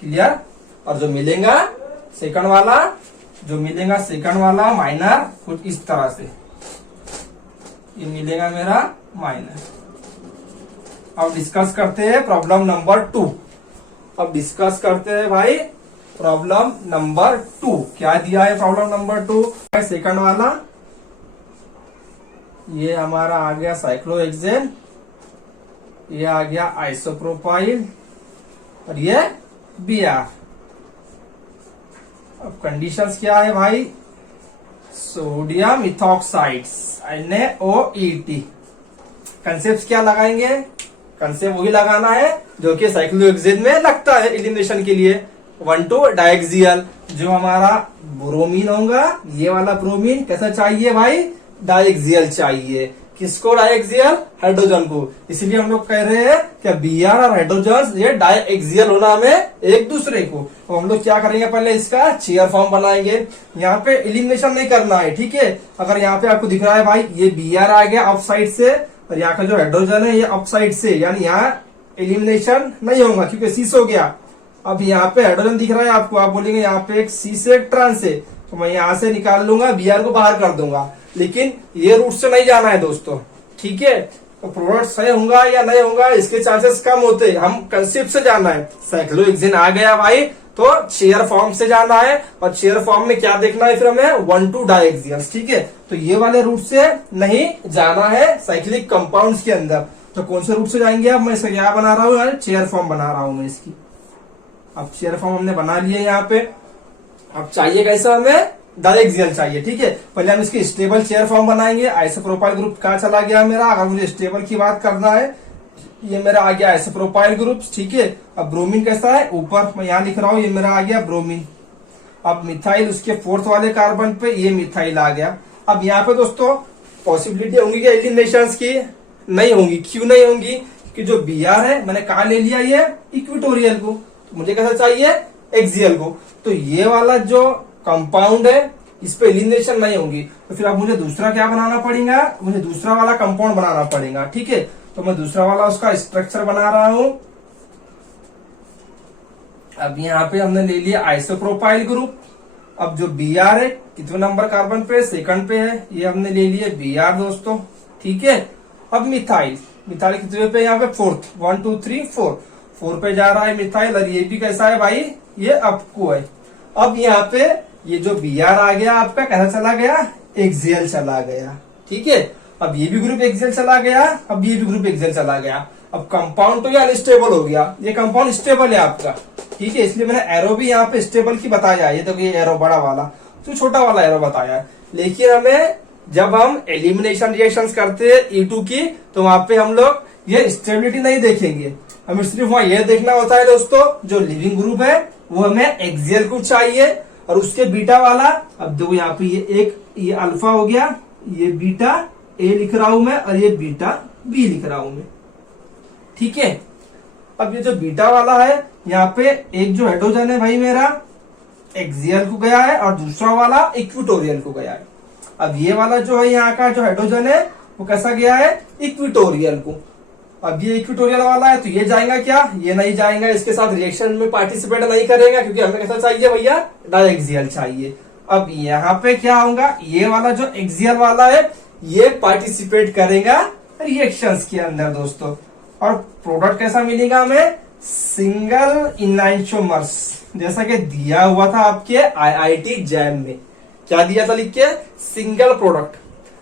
क्लियर। और जो मिलेगा सेकंड वाला, जो मिलेगा सेकंड वाला माइनर, कुछ इस तरह से ये मिलेगा मेरा माइनर। अब डिस्कस करते हैं प्रॉब्लम नंबर 2। अब डिस्कस करते हैं भाई प्रॉब्लम नंबर 2। क्या दिया है प्रॉब्लम नंबर 2, सेकंड वाला, ये हमारा आ गया साइक्लोहेक्सेन, ये आ गया आइसोप्रोपाइल, और ये Br। अब कंडीशंस क्या है भाई, सोडियम इथॉक्साइड्स NaOET। कंसेप्ट क्या लगाएंगे, कंसेप्ट वही लगाना है जो कि साइक्लोहेक्सेन में लगता है एलिमिनेशन के लिए। 1,2 डायक्सियल, जो हमारा ब्रोमीन होगा, ये वाला ब्रोमीन कैसा चाहिए भाई, डायक्सियल चाहिए। किसको, डायक्सियल, हाइड्रोजन को। इसलिए हम लोग कह रहे हैं कि Br और हाइड्रोजन ये डायक्सियल होना हमें एक दूसरे को। तो हम लोग क्या करेंगे, पहले इसका चेयर फॉर्म बनाएंगे। यहाँ पे एलिमिनेशन नहीं करना है, ठीक है। अगर यहाँ पे आपको दिख रहा है भाई ये Br आ गया अप साइड से, और यहाँ का जो हाइड्रोजन है ये अप साइड से, यानी यहाँ एलिमिनेशन नहीं होगा क्योंकि सीस हो गया। अब यहाँ पे हाइड्रोजन दिख रहा है आपको, आप बोलेंगे यहाँ पे एक सी से एक ट्रांस है, तो मैं यहाँ से निकाल लूंगा, Br को बाहर कर दूंगा। लेकिन ये रूट से नहीं जाना है दोस्तों, ठीक है। तो प्रोडक्ट सही होगा या नहीं होगा इसके चांसेस कम होते हैं, हम कंसेप्ट से जाना है। साइक्लोहेक्सेन आ गया भाई तो चेयर फॉर्म से जाना है, और चेयर फॉर्म में क्या देखना है फिर हमें, 1,2 डायक्सियल्स, ठीक है। तो ये वाले रूट से नहीं जाना है साइक्लिक कंपाउंड्स के अंदर। तो कौन से रूट से जाएंगे, अब मैं इसका क्या बना रहा हूँ, चेयर फॉर्म बना रहा हूं मैं इसकी। अब चेयर फॉर्म हमने बना लिया यहाँ पे। अब चाहिए कैसा, हमें डायक्सियल चाहिए, ठीक है। पहले हम इसकी स्टेबल चेयर फॉर्म बनाएंगे। आइसोप्रोपाइल ग्रुप कहाँ चला गया मेरा, अगर मुझे स्टेबल की बात करना है, ये मेरा आ गया आइसोप्रोपाइल ग्रुप, ठीक है। अब ब्रोमीन कैसा है, ऊपर मैं यहाँ लिख रहा हूँ, ये मेरा आ गया ब्रोमीन। अब मिथाइल उसके 4th वाले कार्बन पे, ये मिथाइल आ गया। अब यहाँ पे दोस्तों पॉसिबिलिटी होंगी क्या एलिमिनेशन की, नहीं होंगी। क्यों नहीं होंगी, कि जो Br है मैंने कहा ले लिया, ये इक्वेटोरियल को, तो मुझे कैसा चाहिए, एक्सियल को। तो ये वाला जो कंपाउंड है इस पे एलिमिनेशन नहीं होगी। तो फिर अब मुझे दूसरा क्या बनाना पड़ेगा, मुझे दूसरा वाला कंपाउंड बनाना पड़ेगा, ठीक है। तो मैं दूसरा वाला उसका स्ट्रक्चर बना रहा हूं। अब यहाँ पे हमने ले लिया आइसोप्रोपाइल ग्रुप। अब जो Br है कितने नंबर कार्बन पे, सेकंड पे है, ये हमने ले लिया Br दोस्तों, ठीक है। अब मिथाइल, मिथाइल कितने पे, यहाँ पे 4th, 1 2 3 4 पे जा रहा है मिथाइल, और ये भी कैसा है भाई, ये अप को है। अब यहाँ पे ये जो Br आ गया आपका कैसा चला गया, एक्सियल चला गया, ठीक है। अब ये भी ग्रुप एक्सियल चला गया, अब ये भी ग्रुप एक्सियल चला गया। अब कंपाउंड तो ये अनस्टेबल हो गया, ये कंपाउंड स्टेबल है आपका, ठीक है। इसलिए मैंने एरो भी यहाँ पे स्टेबल की बताया, ये तो ये एरो बड़ा वाला, तो छोटा वाला एरो बताया। लेकिन हमें जब हम एलिमिनेशन रिएक्शंस करते हैं E2 की, तो वहां पे हम लोग ये स्टेबिलिटी नहीं देखेंगे, हमें सिर्फ वहां ये देखना होता है दोस्तों, जो लिविंग ग्रुप है वो हमें एक्सियल को चाहिए, और उसके बीटा वाला, अब देखो यहाँ पे ये अल्फा हो गया, ये बीटा A लिख रहा हूं मैं, और ये बीटा B लिख रहा हूं मैं, ठीक है। अब ये जो बीटा वाला है, यहाँ पे एक जो हाइड्रोजन है भाई मेरा एक्सियल को गया है, और दूसरा वाला इक्वेटोरियल को गया है। अब ये वाला जो है यहाँ का जो हाइड्रोजन है वो कैसा गया है, इक्वेटोरियल को। अब ये इक्वेटोरियल वाला है तो ये जाएगा क्या, ये नहीं जाएगा, इसके साथ रिएक्शन में पार्टिसिपेट नहीं करेगा, क्योंकि हमें कैसा चाहिए भैया, डायक्सियल चाहिए। अब यहाँ पे क्या होगा, ये वाला जो एक्सियल वाला है ये पार्टिसिपेट करेगा रिएक्शंस के अंदर दोस्तों, और प्रोडक्ट कैसा मिलेगा हमें, सिंगल इनआइसोमर्स, जैसा कि दिया हुआ था आपके IIT जैम में। क्या दिया था लिख के, सिंगल प्रोडक्ट।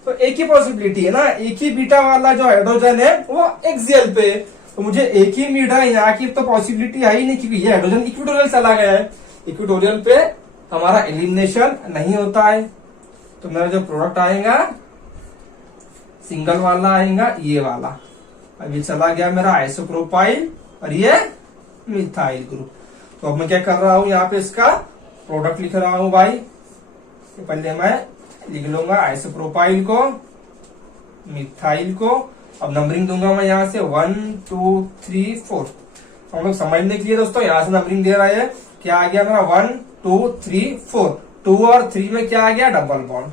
तो एक ही पॉसिबिलिटी है ना, एक ही बीटा वाला जो हाइड्रोजन है वो एक्सियल पे, तो मुझे एक ही मिल रहा है, यहाँ की तो पॉसिबिलिटी है ही नहीं, क्योंकि ये हाइड्रोजन इक्वेटोरियल चला गया है, इक्वेटोरियल पे हमारा एलिमिनेशन नहीं होता है। तो मेरा जो प्रोडक्ट आएगा सिंगल वाला आएगा, ये वाला। अब ये चला गया मेरा आइसोप्रोपाइल, और ये मिथाइल ग्रुप। तो अब मैं क्या कर रहा हूं, यहाँ पे इसका प्रोडक्ट लिख रहा हूं भाई। पहले मैं लिख लूंगा आइसोप्रोपाइल को, मिथाइल को। अब नंबरिंग दूंगा मैं यहाँ से 1 2 3 4। हम लोग समझने के लिए दोस्तों यहाँ से नंबरिंग दे रहे हैं। क्या आ गया मेरा 1 2 3 4, 2 और 3 में क्या आ गया, डबल बॉन्ड।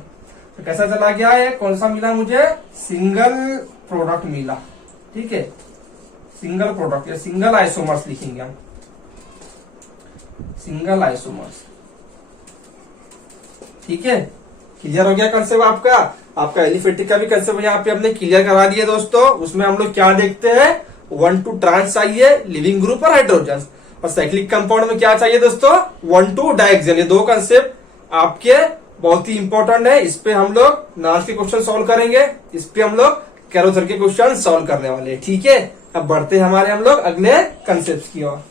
तो कैसा चला गया है, कौन सा मिला मुझे, सिंगल प्रोडक्ट मिला, ठीक है। सिंगल प्रोडक्ट या सिंगल आइसोमर्स लिखेंगे हम, सिंगल आइसोमर्स, ठीक है। क्लियर हो गया कंसेप्ट आपका, आपका एलिफेटिक का भी कंसेप्ट यहाँ पे हमने क्लियर करा दिया दोस्तों। उसमें हम लोग क्या देखते हैं, 1 2 ट्रांस चाहिए, लिविंग ग्रुप और हाइड्रोजन, और साइक्लिक कंपाउंड में क्या चाहिए दोस्तों, 1 2 डायक्सियल। ये दो कंसेप्ट आपके बहुत ही इंपॉर्टेंट है, इस पे हम लोग नाश के क्वेश्चन सॉल्व करेंगे, इस पे हम लोग कैरोथर के क्वेश्चन सॉल्व करने वाले हैं, ठीक है। अब बढ़ते हैं हम लोग अगले कंसेप्ट की ओर।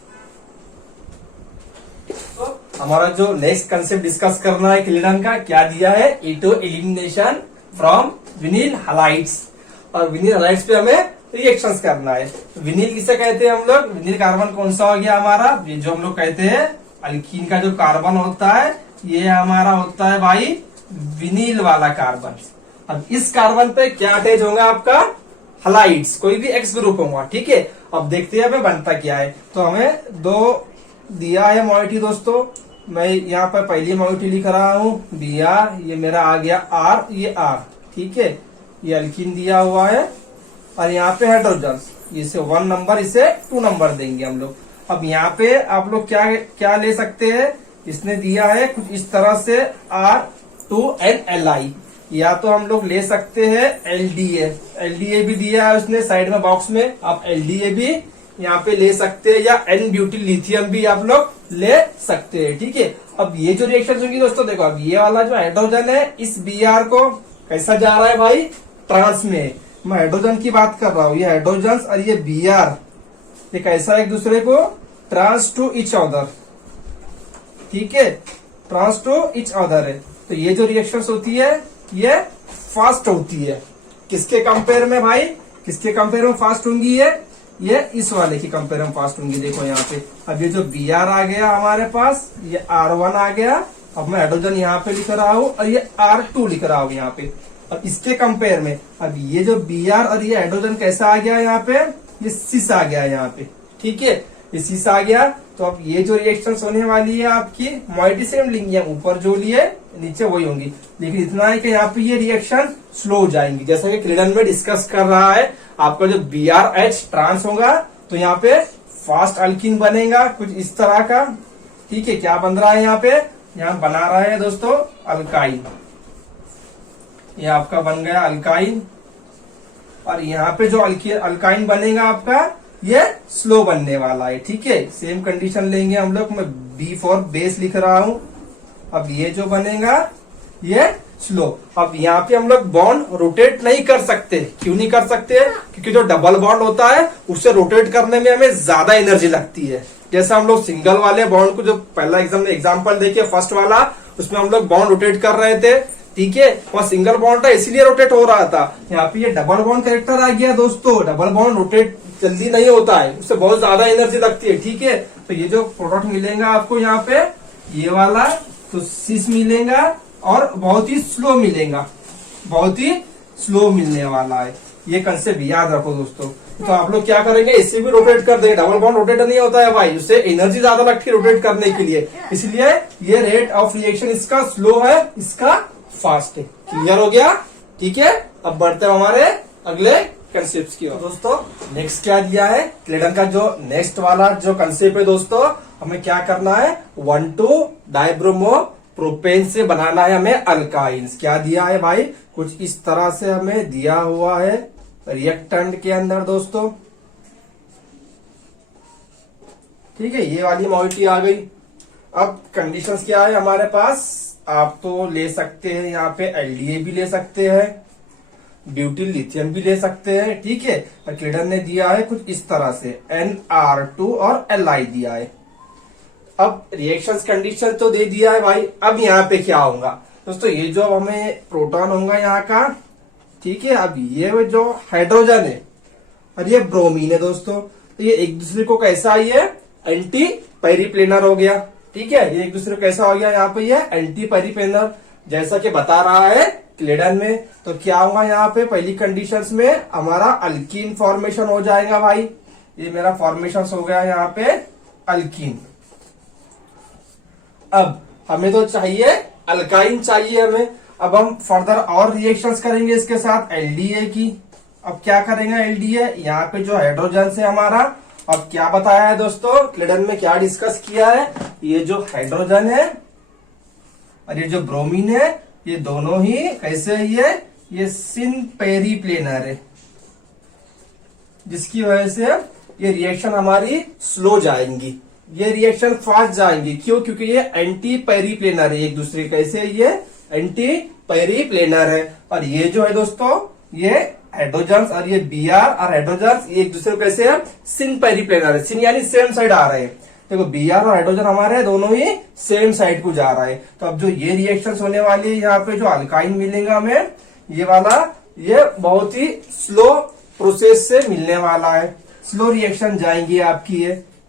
हमारा जो नेक्स्ट कंसेप्ट डिस्कस करना है क्लीडन का, क्या दिया है, ईटो एलिमिनेशन फ्रॉम विनिल हलाइड्स। और विनिल हलाइड्स पे हमें रिएक्शंस करना है। विनिल किसे कहते हैं हम लोग, विनिल कार्बन कौन सा हो गया हमारा, ये जो हम लोग कहते हैं अल्कीन का जो कार्बन होता है ये हमारा होता है भाई विनिल वाला कार्बन। अब इस कार्बन पे क्या अटैच होगा आपका, हलाइड्स, कोई भी एक्स ग्रुप होगा, ठीक है। अब देखते हैं हमें बनता क्या है। तो हमें दो दिया है मॉइटी दोस्तों, मैं यहाँ पर पहली मॉइटी लिख रहा हूँ बी आर, ये मेरा आ गया आर, ये आर, ठीक है। ये अल्कीन दिया हुआ है और यहाँ पे हाइड्रोजन, इसे 1 नंबर, इसे 2 नंबर देंगे हम लोग। अब यहाँ पे आप लोग क्या क्या ले सकते हैं, इसने दिया है कुछ इस तरह से R2NLi, या तो हम लोग ले सकते हैं LDA भी दिया है उसने साइड में बॉक्स में, आप LDA भी यहाँ पे ले सकते हैं, या N ब्यूटिल लिथियम भी आप लोग ले सकते हैं, ठीक है। अब ये जो रिएक्शन होगी दोस्तों, देखो अब ये वाला जो हाइड्रोजन है इस Br को कैसा जा रहा है भाई, ट्रांस में। मैं हाइड्रोजन की बात कर रहा हूँ, ये हाइड्रोजन और ये Br ये कैसा एक दूसरे को ट्रांस टू इच अदर, ठीक है, ट्रांस टू इच अदर है। तो ये जो रिएक्शंस होती है ये फास्ट होती है, किसके कंपेयर में भाई, किसके कंपेयर में फास्ट होंगी, ये इस वाले की कंपेयर में फास्ट होंगी। देखो यहाँ पे अब ये जो Br आ गया हमारे पास, ये R1 आ गया, अब मैं हाइड्रोजन यहाँ पे लिख रहा हूँ और ये R2 लिख रहा हूँ यहाँ पे। अब इसके कंपेयर में अब ये जो Br और ये हाइड्रोजन कैसा आ गया यहाँ पे, ये सिस आ गया यहाँ पे, ठीक है, ये सिस आ गया। तो अब ये जो रिएक्शन होने वाली है आपकी मॉइटी सेम लेंगी, ऊपर जो लिए नीचे वही होंगी, लेकिन इतना है कि यहाँ पे ये रिएक्शन स्लो हो जाएंगी। जैसा कि क्लीडन में डिस्कस कर रहा है, आपका जो BrH ट्रांस होगा तो यहाँ पे फास्ट अल्कीन बनेगा कुछ इस तरह का, ठीक है। क्या बन रहा है यहाँ पे, यहाँ बना रहा है दोस्तों अल्काइन, ये आपका बन गया अल्काइन। और यहाँ पे जो अल्काइन बनेगा आपका ये स्लो बनने वाला है, ठीक है। सेम कंडीशन लेंगे हम लोग, मैं B फॉर बेस लिख रहा हूं। अब ये जो बनेगा ये स्लो। अब यहाँ पे हम लोग बॉन्ड रोटेट नहीं कर सकते, क्यों नहीं कर सकते, क्योंकि जो डबल बॉन्ड होता है उससे रोटेट करने में हमें ज्यादा एनर्जी लगती है। जैसे हम लोग सिंगल वाले बॉन्ड को जो पहला एग्जाम्पल देखिए फर्स्ट वाला, उसमें हम लोग बॉन्ड रोटेट कर रहे थे, ठीक है, वह सिंगल बॉन्ड था इसीलिए रोटेट हो रहा था। यहाँ पे ये डबल बॉन्ड कैरेक्टर आ गया दोस्तों, डबल बॉन्ड रोटेट जल्दी नहीं होता है, उससे बहुत ज्यादा एनर्जी लगती है, ठीक है। तो ये जो प्रोडक्ट मिलेगा आपको यहाँ पे ये वाला, तो सिस मिलेगा और बहुत ही स्लो मिलेगा, बहुत ही स्लो मिलने वाला है। ये कंसेप्ट याद रखो दोस्तों। तो आप लोग क्या करेंगे, इससे भी रोटेट कर देंगे, डबल बॉन्ड रोटेट नहीं होता है भाई, उससे एनर्जी ज्यादा लगती है रोटेट करने के लिए, इसलिए ये रेट ऑफ रिएक्शन इसका स्लो है, इसका फास्ट है। क्लियर हो गया, ठीक है। अब बढ़ते हैं हमारे अगले कंसेप्ट की ओर। दोस्तों नेक्स्ट क्या दिया है, क्लीडन का जो नेक्स्ट वाला जो कंसेप्ट है दोस्तों, हमें क्या करना है, 1,2-डाइब्रोमो प्रोपेन से बनाना है हमें अल्काइंस। क्या दिया है भाई, कुछ इस तरह से हमें दिया हुआ है रिएक्टेंट के अंदर दोस्तों, ठीक है। ये वाली मॉइटी आ गई। अब कंडीशंस क्या है हमारे पास, आप तो ले सकते हैं यहाँ पे LDA भी ले सकते हैं, ब्यूटिल लिथियम भी ले सकते हैं, ठीक है। और क्लीडन ने दिया है कुछ इस तरह से NR2 और Li दिया है। अब रिएक्शंस कंडीशन तो दे दिया है भाई, अब यहाँ पे क्या होगा दोस्तों, ये जो हमें प्रोटॉन होगा यहाँ का, ठीक है। अब ये जो हाइड्रोजन है और ये ब्रोमीन है दोस्तों, तो ये एक दूसरे को कैसा, ये एंटी पेरिप्लेनर हो गया, ठीक है। ये एक दूसरे को कैसा हो गया, यहाँ पे ये एंटी पेरिप्लेनर जैसा कि बता रहा है क्लीडन में। तो क्या होगा यहाँ पे, पहली कंडीशंस में हमारा अल्कीन फॉर्मेशन हो जाएगा भाई, ये मेरा फॉर्मेशन हो गया यहाँ पे अल्कीन। अब हमें तो चाहिए अल्काइन चाहिए हमें, अब हम फर्दर और रिएक्शंस करेंगे इसके साथ LDA की। अब क्या करेंगे LDA, यहाँ पे जो हाइड्रोजन है हमारा, अब क्या बताया है दोस्तों क्लीडन में, क्या डिस्कस किया है, ये जो हाइड्रोजन है और ये जो ब्रोमीन है, ये दोनों ही कैसे है, ये सिन पेरिप्लेनर है, जिसकी वजह से ये रिएक्शन हमारी स्लो जाएंगी, ये रिएक्शन फास्ट जाएंगी। क्यों, क्योंकि ये एंटी पेरिप्लेनर है एक दूसरे, कैसे ये एंटी पेरिप्लेनर है। और ये जो है दोस्तों, ये हाइड्रोजन और ये Br और हाइड्रोजन एक दूसरे को कैसे है, सिन पेरिप्लेनर है, सिन यानी सेम साइड आ रहे हैं, देखो Br और हाइड्रोजन हमारे दोनों ही सेम साइड को जा रहा है। तो अब जो ये रिएक्शन होने वाली है यहाँ पे, जो अल्काइन मिलेगा हमें ये वाला, ये बहुत ही स्लो प्रोसेस से मिलने वाला है, स्लो रिएक्शन जाएंगी आपकी।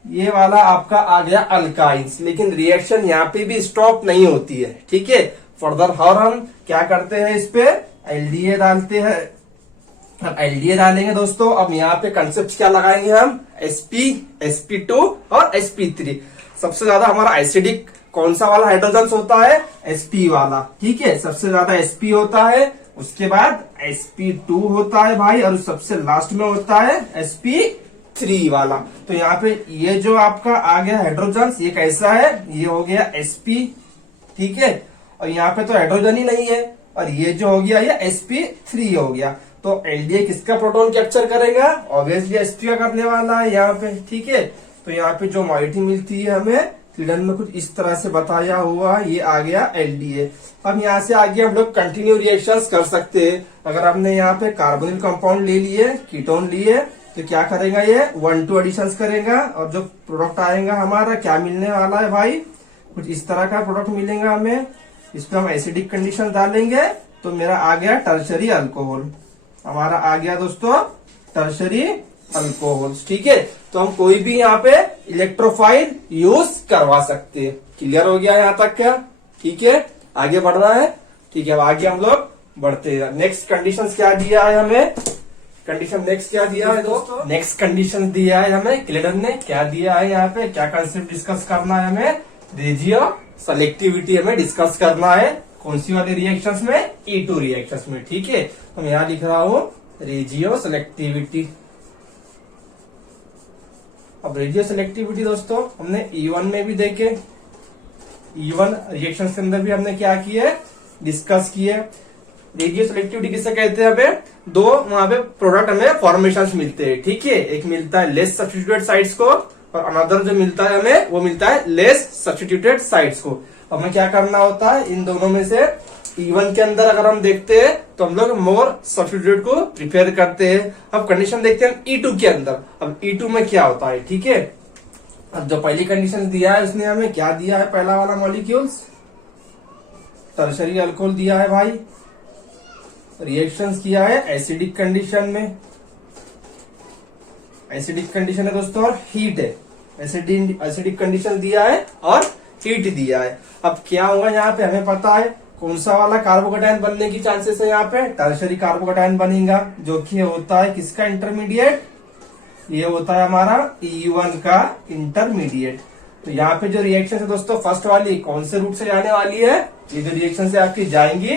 ये वाला आपका आ गया अल्काइंस, लेकिन रिएक्शन यहाँ पे भी स्टॉप नहीं होती है, ठीक है। फर्दर और हम क्या करते हैं, इस पे एलडीए डालते हैं। अब एलडीए डालेंगे दोस्तों, अब यहाँ पे कंसेप्ट क्या लगाएंगे हम, sp, sp2 और sp3। सबसे ज्यादा हमारा एसिडिक कौन सा वाला हाइड्रोजन होता है, sp वाला, ठीक है। सबसे ज्यादा sp होता है, उसके बाद sp2 होता है भाई, और सबसे लास्ट में होता है sp3 वाला। तो यहाँ पे ये जो आपका आ गया हाइड्रोजन, ये कैसा है, ये हो गया sp, ठीक है। और यहाँ पे तो हाइड्रोजन ही नहीं है, और ये जो हो गया ये sp3 हो गया। तो एलडीए किसका प्रोटॉन कैप्चर करेगा, ऑब्वियसली sp का करने वाला है यहाँ पे, ठीक है। तो यहाँ पे जो मॉइटी मिलती है हमें, फिगर में कुछ इस तरह से बताया हुआ, ये आ गया एलडीए। अब यहाँ से आगे हम लोग कंटिन्यू रिएक्शंस कर सकते हैं। अगर हमने यहाँ पे कार्बोनिल कंपाउंड ले लिए, कीटोन लिए, तो क्या करेगा ये 1-2 एडिशंस करेगा, और जो प्रोडक्ट आएगा हमारा क्या मिलने वाला है भाई, कुछ इस तरह का प्रोडक्ट मिलेगा हमें। इस पे हम एसिडिक कंडीशन डालेंगे, तो मेरा आ गया टर्शरी अल्कोहल, हमारा आ गया दोस्तों टर्शरी अल्कोहल, ठीक है। तो हम कोई भी यहाँ पे इलेक्ट्रोफाइल यूज करवा सकते हैं। क्लियर हो गया यहाँ तक क्या, ठीक है। आगे बढ़ना है, ठीक है। अब आगे हम लोग बढ़ते हैं। नेक्स्ट कंडीशन क्या दिया है हमें, कंडीशन नेक्स्ट क्या दिया है दोस्तों, नेक्स्ट कंडीशन दिया है हमें क्लेडन ने, क्या दिया है यहाँ पे, क्या कंसेप्ट डिस्कस करना है हमें, रेजियो सेलेक्टिविटी हमें डिस्कस करना है। कौन सी वाले रिएक्शंस में, E2 रिएक्शंस में, ठीक है। तो मैं यहाँ लिख रहा हूँ रेजियो सेलेक्टिविटी। अब रेजियो सेलेक्टिविटी दोस्तों हमने E1 में भी देखे, E1 रिएक्शन के अंदर भी हमने क्या किए, डिस्कस किए। रेडियो सेलेक्टिविटी किसे कहते हैं, हमें दो वहां पे प्रोडक्ट हमें फॉर्मेशन मिलते हैं, ठीक है। एक मिलता है लेस सब्स्टिट्यूटेड साइड्स को, और अनदर जो मिलता है हमें वो मिलता है लेस सब्स्टिट्यूटेड साइड्स को। हमें क्या करना होता है, इन दोनों में से E1 के अंदर अगर हम देखते हैं तो हम लोग मोर सब्स्टिट्यूट को प्रिपेयर करते हैं। अब कंडीशन देखते हैं E2 के अंदर, अब E2 में क्या होता है, ठीक है। अब जो पहली कंडीशन दिया है उसने हमें क्या दिया है, पहला वाला मॉलिक्यूल्स टर्शरी अल्कोहल दिया है भाई, रिएक्शंस किया है एसिडिक कंडीशन में, एसिडिक कंडीशन है दोस्तों, और हीट है, एसिडिक कंडीशन दिया है और हीट दिया है। अब क्या होगा यहाँ पे, हमें पता है कौन सा वाला कार्बोकेटायन बनने की चांसेस है, यहाँ पे टर्शरी कार्बोकेटायन बनेगा, जो कि होता है किसका इंटरमीडिएट, ये होता है हमारा E1 का इंटरमीडिएट। तो यहाँ पे जो रिएक्शन है दोस्तों, फर्स्ट वाली कौन से रूट से जाने वाली है, ये जो रिएक्शन से आपकी जाएंगी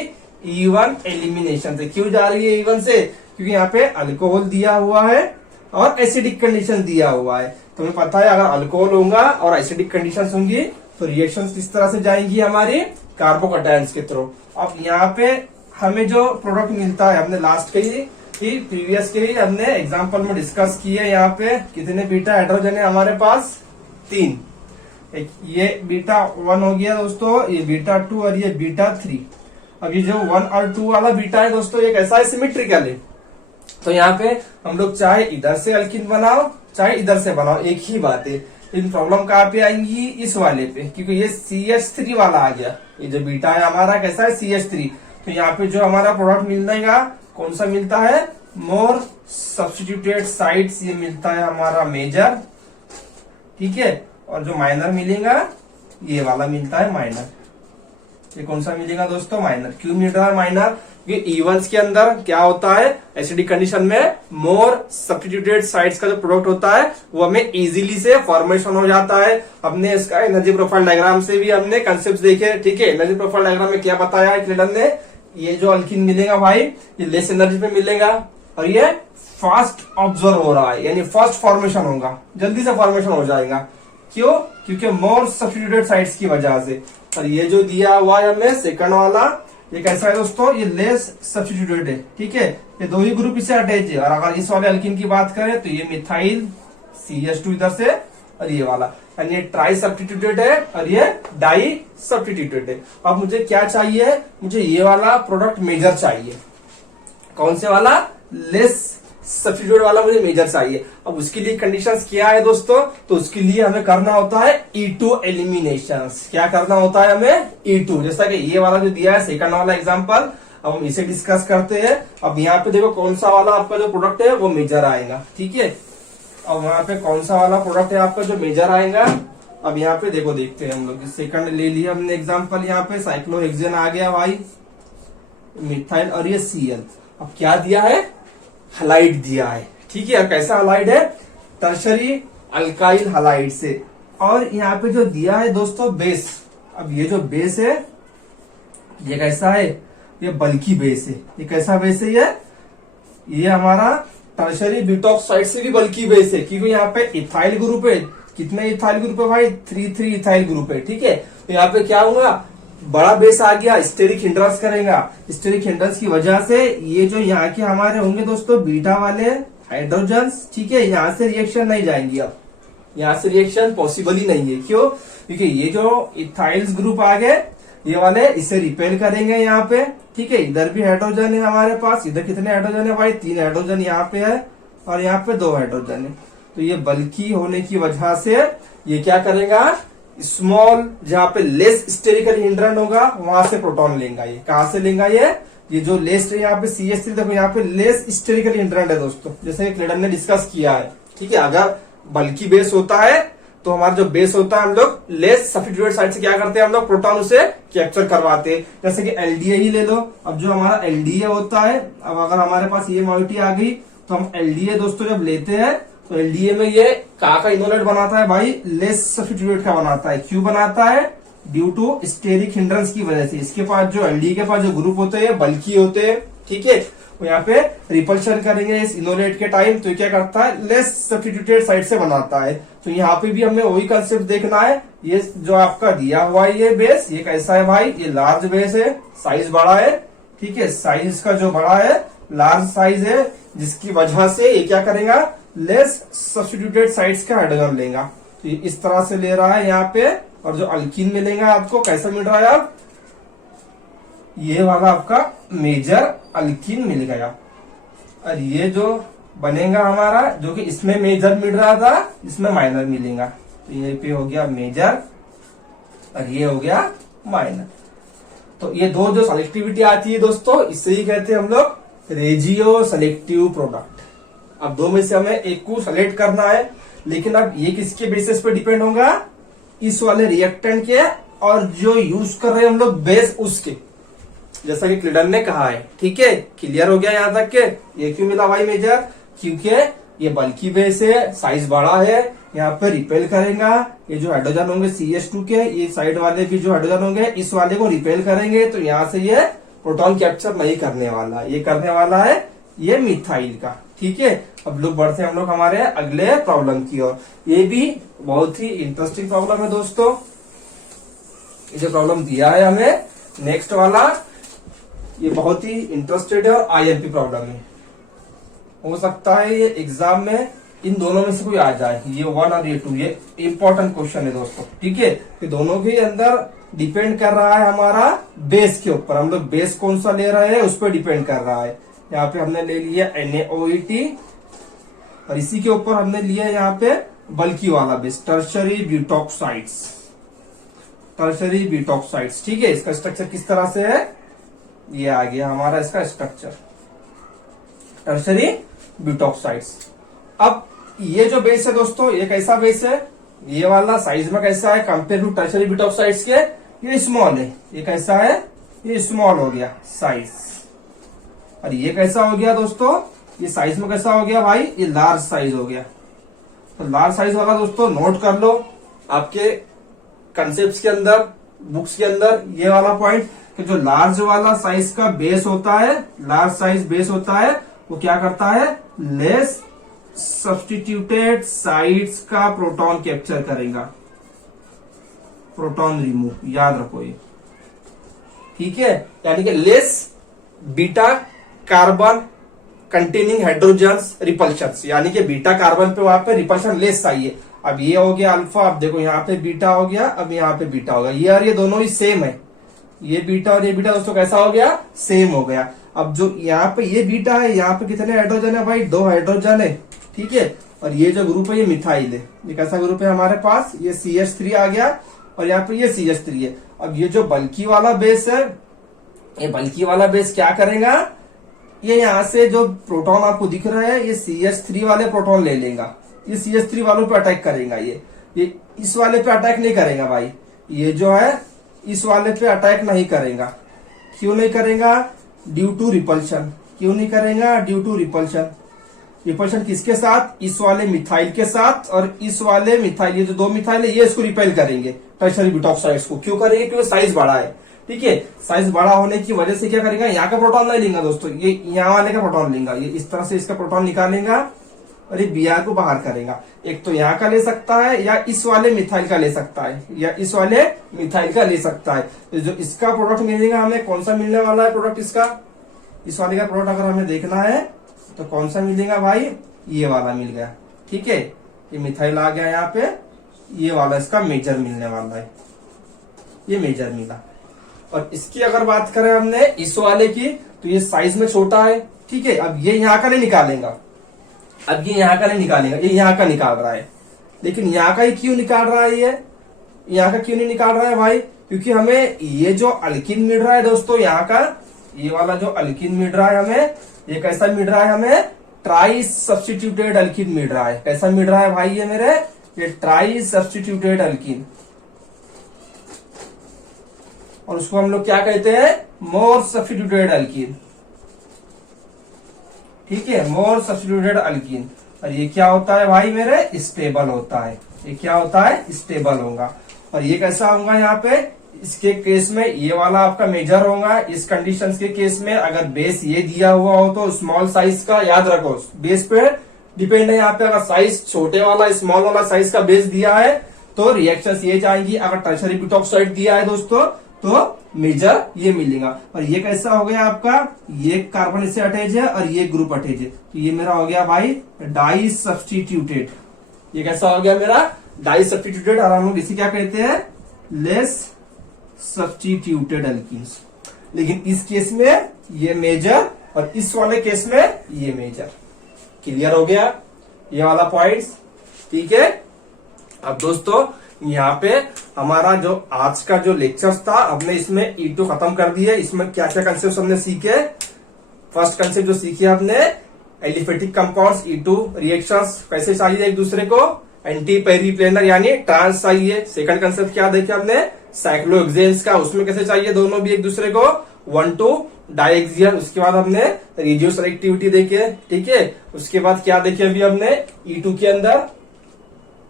E1 एलिमिनेशन से। क्यों जा रही है E1 से, क्योंकि यहाँ पे अल्कोहल दिया हुआ है और एसिडिक कंडीशन दिया हुआ है। तुम्हें पता है अगर अल्कोहल होगा और एसिडिक कंडीशन होंगी तो रिएक्शन किस तरह से जाएंगी, हमारी कार्बोकेटायंस के थ्रू। अब यहाँ पे हमें जो प्रोडक्ट मिलता है, हमने लास्ट के ही प्रीवियस के ही हमने एग्जांपल में डिस्कस किए। यहाँ पे कितने बीटा हाइड्रोजन है हमारे पास, 3। एक ये बीटा 1 हो गया दोस्तों, ये बीटा 2 और ये बीटा 3। अब ये जो 1 और 2 वाला बीटा है दोस्तों, ये कैसा है, सिमेट्रिकल है। तो यहाँ पे हम लोग चाहे इधर से अल्किन बनाओ चाहे इधर से बनाओ, एक ही बात है। इन प्रॉब्लम कहाँ पे आएंगी, इस वाले पे, क्योंकि ये CH3 वाला आ गया। ये जो बीटा है हमारा कैसा है, CH3। तो यहाँ पे जो हमारा प्रोडक्ट मिलेगा कौन सा मिलता है, मोर सब्स्टिट्यूटेड साइड्स, ये मिलता है हमारा मेजर, ठीक है। और जो माइनर मिलेगा ये वाला मिलता है माइनर। ये कौन सा मिलेगा दोस्तों, माइनर। क्यों मिल रहा है माइनर, क्योंकि E1 के अंदर क्या होता है, एसिडिक कंडीशन में मोर सब्स्टिट्यूटेड साइड्स का जो प्रोडक्ट होता है वो हमें इजीली से फॉर्मेशन हो जाता है। हमने इसका एनर्जी प्रोफाइल डायग्राम से भी हमने कंसेप्ट देखे, ठीक है। एनर्जी प्रोफाइल डायग्राम में क्या बताया है क्लेडन ने, ये जो अल्किन मिलेगा भाई ये लेस एनर्जी पे मिलेगा, और ये फास्ट ऑब्जर्व हो रहा है, यानी फास्ट फॉर्मेशन होगा, जल्दी से फॉर्मेशन हो जाएगा। क्यों, क्योंकि मोर सब्स्टिट्यूटेड साइड्स की वजह से। और ये जो दिया हुआ है हमें सेकंड वाला, ये कैसा है दोस्तों, ये लेस सब्स्टिट्यूटेड है, ठीक है। ये दो ही ग्रुप इससे अटैच है। और अगर इस वाले अल्किन की बात करें तो ये मिथाइल CH2 इधर से, और ये वाला, और ये ट्राई सब्स्टिट्यूटेड है और ये डाई सब्स्टिट्यूटेड है। अब मुझे क्या चाहिए, मुझे ये वाला प्रोडक्ट मेजर चाहिए। कौन से वाला, लेस सब्स्टिट्यूट वाला मुझे मेजर चाहिए। अब उसके लिए कंडीशंस क्या है दोस्तों, तो उसके लिए हमें करना होता है E2 एलिमिनेशन। क्या करना होता है हमें, E2। जैसा कि ये वाला जो दिया है सेकंड वाला एग्जांपल, अब हम इसे डिस्कस करते हैं। अब यहाँ पे देखो कौन सा वाला आपका जो प्रोडक्ट है वो मेजर आएगा, ठीक है। अब यहाँ पे कौन सा वाला प्रोडक्ट है आपका जो मेजर आएगा, अब यहाँ पे देखो देखते हैं हम लोग। सेकंड ले लिया हमने एग्जांपल, यहाँ पे साइक्लोहेक्सेन आ गया भाई, मिथाइल और ये Cl। अब क्या दिया है, हलाइड दिया है, ठीक है। कैसा हलाइड है, टर्शरी अल्काइल हलाइड से। और यहाँ पे जो दिया है दोस्तों बेस, अब ये जो बेस है ये कैसा है, ये बल्की बेस है। ये कैसा बेस है, ये हमारा टर्शरी ब्यूटॉक्साइड से भी बल्की बेस है, क्योंकि यहाँ पे इथाइल ग्रुप है। कितने इथाइल ग्रुप है भाई, 3 इथाइल ग्रुप है, ठीक है। तो यहाँ पे क्या होगा, बड़ा बेस आ गया, स्टेरिक हिंड्रेंस करेगा। स्टेरिक हिंड्रेंस की वजह से ये जो यहाँ के हमारे होंगे दोस्तों बीटा वाले हाइड्रोजन्स, ठीक है, यहाँ से रिएक्शन नहीं जाएंगी। अब यहाँ से रिएक्शन पॉसिबल ही नहीं है, क्यों, क्योंकि ये जो इथाइल्स ग्रुप आ गए ये वाले इसे रिपेल करेंगे यहाँ पे, ठीक है। इधर भी हाइड्रोजन है हमारे पास, इधर कितने हाइड्रोजन है भाई, 3 हाइड्रोजन यहाँ पे है और यहाँ पे 2 हाइड्रोजन है। तो ये बल्की होने की वजह से ये क्या करेगा, स्मॉल जहाँ पे लेस स्टेरिकल हिंड्रेंस होगा वहां से प्रोटॉन लेगा। ये कहां से लेगा, ये जो लेस है यहाँ पे CH3, देखो यहाँ पे लेस स्टेरिकल हिंड्रेंस है दोस्तों, जैसे क्लेडन ने डिस्कस किया है, ठीक है। अगर बल्की बेस होता है तो हमारा जो बेस होता है हम लोग लेस सब्स्टिट्यूट साइड से क्या करते हैं, हम लोग प्रोटॉन उसे कैप्चर करवाते हैं। जैसे कि LDA ही ले लो। अब जो हमारा LDA होता है, अब अगर हमारे पास ये मॉलिक्यूल आ गई तो हम LDA दोस्तों जब लेते हैं तो LDA में ये का इनोलेट बनाता है भाई, लेस सब्स्टिट्यूट का बनाता है। क्यों बनाता है, ड्यू टू स्टेरिक हिंड्रेंस की वजह से। इसके पास जो LDA के पास जो ग्रुप होते हैं बल्की होते हैं, ठीक है, वो यहाँ पे रिपल्शन करेंगे इस इनोलेट के टाइम, तो क्या करता है, लेस सब्स्टिट्यूटेड साइड से बनाता है। तो यहाँ पे भी हमें वही कंसेप्ट देखना है। ये जो आपका दिया हुआ है ये बेस, ये कैसा है भाई, ये लार्ज बेस है, साइज बड़ा है, ठीक है। साइज का जो बड़ा है, लार्ज साइज है, जिसकी वजह से ये क्या करेगा, लेस सब्स्टिट्यूटेड साइड्स का हाइड्रोजन लेगा। तो ये इस तरह से ले रहा है यहाँ पे। और जो अल्कीन मिलेगा आपको कैसा मिल रहा है, आप ये वाला आपका मेजर अल्कीन मिल गया। और ये जो बनेगा हमारा, जो कि इसमें मेजर मिल रहा था, इसमें माइनर मिलेगा। तो ये पे हो गया मेजर और ये हो गया माइनर। तो ये दो जो सेलेक्टिविटी आती है दोस्तों, इससे ही कहते हैं हम लोग रेजियो सेलेक्टिव प्रोडक्ट। अब दो में से हमें एक को सेलेक्ट करना है, लेकिन अब ये किसके बेसिस पे डिपेंड होगा, इस वाले रिएक्टेंट के, और जो यूज कर रहे हैं हम लोग बेस उसके, जैसा कि क्लिडन ने कहा है, ठीक है। क्लियर हो गया यहाँ तक के। ये क्यों मिला भाई मेजर, क्योंकि ये बल्की बेस है, साइज बड़ा है, यहाँ पे रिपेल करेगा। ये जो हाइड्रोजन होंगे CH2 के, ये साइड वाले भी जो हाइड्रोजन होंगे इस वाले को रिपेल करेंगे, तो यहाँ से ये प्रोटॉन कैप्चर नहीं करने वाला, ये करने वाला है ये मिथाइल का, ठीक है। अब लोग बढ़ते हैं हम लोग हमारे अगले प्रॉब्लम की ओर। ये भी बहुत ही इंटरेस्टिंग प्रॉब्लम है दोस्तों। ये जो प्रॉब्लम दिया है हमें नेक्स्ट वाला, ये बहुत ही इंटरेस्टेड है और IMP प्रॉब्लम है। हो सकता है ये एग्जाम में इन दोनों में से कोई आ जाए, ये 1 और ये 2। ये इंपॉर्टेंट क्वेश्चन है दोस्तों, ठीक है। ये दोनों के अंदर डिपेंड कर रहा है हमारा बेस के ऊपर, हम लोग बेस कौन सा ले रहे हैं उस पर डिपेंड कर रहा है। यहाँ पे हमने ले लिया NaOET और इसी के ऊपर हमने लिया यहाँ पे बल्की वाला बेस टर्शरी ब्यूटॉक्साइड्स, टर्शरी ब्यूटॉक्साइड्स, ठीक है। इसका स्ट्रक्चर किस तरह से है, ये आ गया हमारा इसका स्ट्रक्चर टर्शरी ब्यूटॉक्साइड्स। अब ये जो बेस है दोस्तों, ये कैसा बेस है, ये वाला साइज में कैसा है कंपेयर टू टर्शरी ब्यूटॉक्साइड्स के, ये स्मॉल है। ये कैसा है, ये स्मॉल हो गया साइज। और ये कैसा हो गया दोस्तों, ये साइज में कैसा हो गया भाई, ये लार्ज साइज हो गया। तो लार्ज साइज वाला दोस्तों नोट कर लो आपके कंसेप्ट के अंदर, बुक्स के अंदर, ये वाला पॉइंट कि जो लार्ज वाला साइज का बेस होता है, लार्ज साइज बेस होता है, वो क्या करता है, लेस सब्स्टिट्यूटेड साइड्स का प्रोटॉन कैप्चर करेगा, प्रोटॉन रिमूव, याद रखो ये, ठीक है। यानी कि less beta carbon containing hydrogens repulsions, यानी कि बीटा कार्बन पे वहां पे रिपल्शन लेस चाहिए। अब ये हो गया अल्फा, अब देखो यहाँ पे बीटा हो गया, अब यहाँ पे बीटा हो गया, ये और ये दोनों ही सेम है। ये बीटा और ये बीटा दोस्तों कैसा हो गया, सेम हो गया। अब जो यहाँ पे ये बीटा है, यहाँ पे कितने हाइड्रोजन है भाई, 2 हाइड्रोजन है, ठीक है। और ये जो ग्रुप है ये मिथाइल है। ये कैसा ग्रुप है हमारे पास, ये CH3 आ गया और यहाँ पे ये CH3 है। अब ये जो बल्कि वाला बेस है, ये बल्कि वाला बेस क्या करेगा, ये यहाँ से जो प्रोटॉन आपको दिख रहा है, ये CH3 वाले प्रोटॉन ले लेगा, ये CH3 वालों पे अटैक करेगा। ये इस वाले पे अटैक नहीं करेगा भाई, ये जो है इस वाले पे अटैक नहीं करेगा। क्यों नहीं करेगा, ड्यू टू रिपल्शन। क्यों नहीं करेगा, ड्यू टू रिपल्शन। रिपल्शन किसके साथ, इस वाले मिथाइल के साथ, और इस वाले मिथाइल, ये जो 2 मिथाइल है ये इसको रिपेल करेंगे, टर्शियरी ब्यूटॉक्साइड्स को। क्यों करेंगे, क्योंकि साइज बड़ा है, ठीक है। साइज बड़ा होने की वजह से क्या करेगा, यहाँ का प्रोटॉन नहीं लेगा दोस्तों, ये यहाँ वाले का प्रोटॉन लेगा। ये इस तरह से इसका प्रोटॉन निकालेगा और ये Br को बाहर करेगा। एक तो यहाँ का ले सकता है, या इस वाले मिथाइल का ले सकता है, या इस वाले मिथाइल का ले सकता है। तो जो इसका प्रोडक्ट मिलेगा हमें, कौन सा मिलने वाला है प्रोडक्ट इसका, इस वाले का प्रोडक्ट अगर हमें देखना है तो कौन सा मिलेगा भाई, ये वाला मिल गया, ठीक है। ये मिथाइल आ गया यहाँ पे, ये वाला इसका मेजर मिलने वाला है, ये मेजर मिला। और इसकी अगर बात करें हमने इस वाले की, तो ये साइज में छोटा है, ठीक है। अब ये यहाँ का नहीं निकालेगा, अब ये यहाँ का नहीं निकालेगा, ये यहाँ का निकाल रहा है। लेकिन यहाँ का ही क्यों निकाल रहा है, ये यहाँ का क्यों नहीं निकाल रहा है भाई, क्योंकि हमें ये जो अल्किन मिल रहा है दोस्तों, यहाँ का ये वाला जो अल्किन मिल रहा है हमें, ये कैसा मिल रहा है हमें, ट्राई सब्स्टिट्यूटेड अल्किन मिल रहा है। कैसा मिल रहा है भाई ये मेरे, ये ट्राई सब्स्टिट्यूटेड अल्किन, और उसको हम लोग क्या कहते हैं, मोर सब्स्टिट्यूटेड अल्किन, ठीक है, मोर सब्स्टिट्यूटेड अल्किन। और ये क्या होता है भाई मेरे, स्टेबल होता है। ये क्या होता है, स्टेबल होगा। और ये कैसा होगा यहाँ पे, इसके केस में ये वाला आपका मेजर होगा। इस कंडीशंस के केस में अगर बेस ये दिया हुआ हो तो स्मॉल साइज का, याद रखो बेस पे डिपेंड है यहाँ पे। अगर साइज छोटे वाला, स्मॉल वाला साइज का बेस दिया है तो रिएक्शंस ये जाएंगी। अगर टर्शियरी ब्यूटॉक्साइड दिया है दोस्तों तो मेजर ये मिलेगा। और ये कैसा हो गया आपका, ये कार्बन इससे अटैच है और ये ग्रुप अटैच है, तो ये मेरा हो गया भाई डाई सब्स्टिट्यूटेड। ये कैसा हो गया मेरा, डाई सब्स्टिट्यूटेड। और हम लोग इसे क्या कहते हैं, लेस सब्स्टिट्यूटेड अल्कीन्स। लेकिन इस केस में ये मेजर और इस वाले केस में ये मेजर। क्लियर हो गया ये वाला पॉइंट्स, ठीक है। अब दोस्तों यहाँ पे हमारा जो आज का जो लेक्चर्स था, हमने इसमें E2 खत्म कर दिया। इसमें क्या क्या कंसेप्ट हमने सीखे, फर्स्ट कंसेप्ट जो सीखे हमने, एलिफेटिक कंपाउंड्स, E2 रिएक्शंस कैसे चाहिए एक दूसरे को, एंटी पेरिप्लेनर यानी ट्रांस चाहिए। सेकंड कंसेप्ट क्या देखे हमने, साइक्लोहेक्सेन्स का, उसमें कैसे चाहिए दोनों भी एक दूसरे को, 1,2 डाइएक्सियल। उसके बाद हमने रेडियो सेलेक्टिविटी देखे, ठीक है। उसके बाद क्या देखे अभी हमने E2 के अंदर,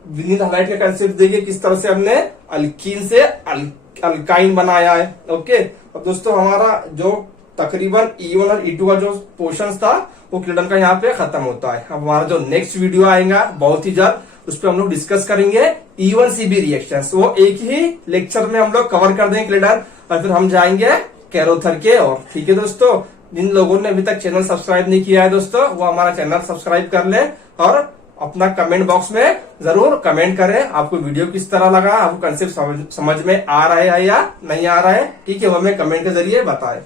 विनीत हलाइट का कंसेप्ट देखिए, किस तरह से हमने अल्कीन से अल्काइन बनाया है। ओके, अब दोस्तों हमारा जो तकरीबन E1 और E2 का जो पोर्शन था वो क्लिडन का यहाँ पे खत्म होता है। अब हमारा जो नेक्स्ट वीडियो आएगा बहुत ही जल्द, उस पर हम लोग डिस्कस करेंगे E1CB रिएक्शंस। वो एक ही लेक्चर में हम लोग कवर कर देंगे क्लिडन, और फिर हम जाएंगे कैरोथर के। और ठीक है दोस्तों, जिन लोगों ने अभी तक चैनल सब्सक्राइब नहीं किया है दोस्तों, वो हमारा चैनल सब्सक्राइब कर ले और अपना कमेंट बॉक्स में जरूर कमेंट करें आपको वीडियो किस तरह लगा, आपको कंसेप्ट समझ में आ रहा है या नहीं आ रहा है, ठीक है, वो हमें कमेंट के जरिए बताएं।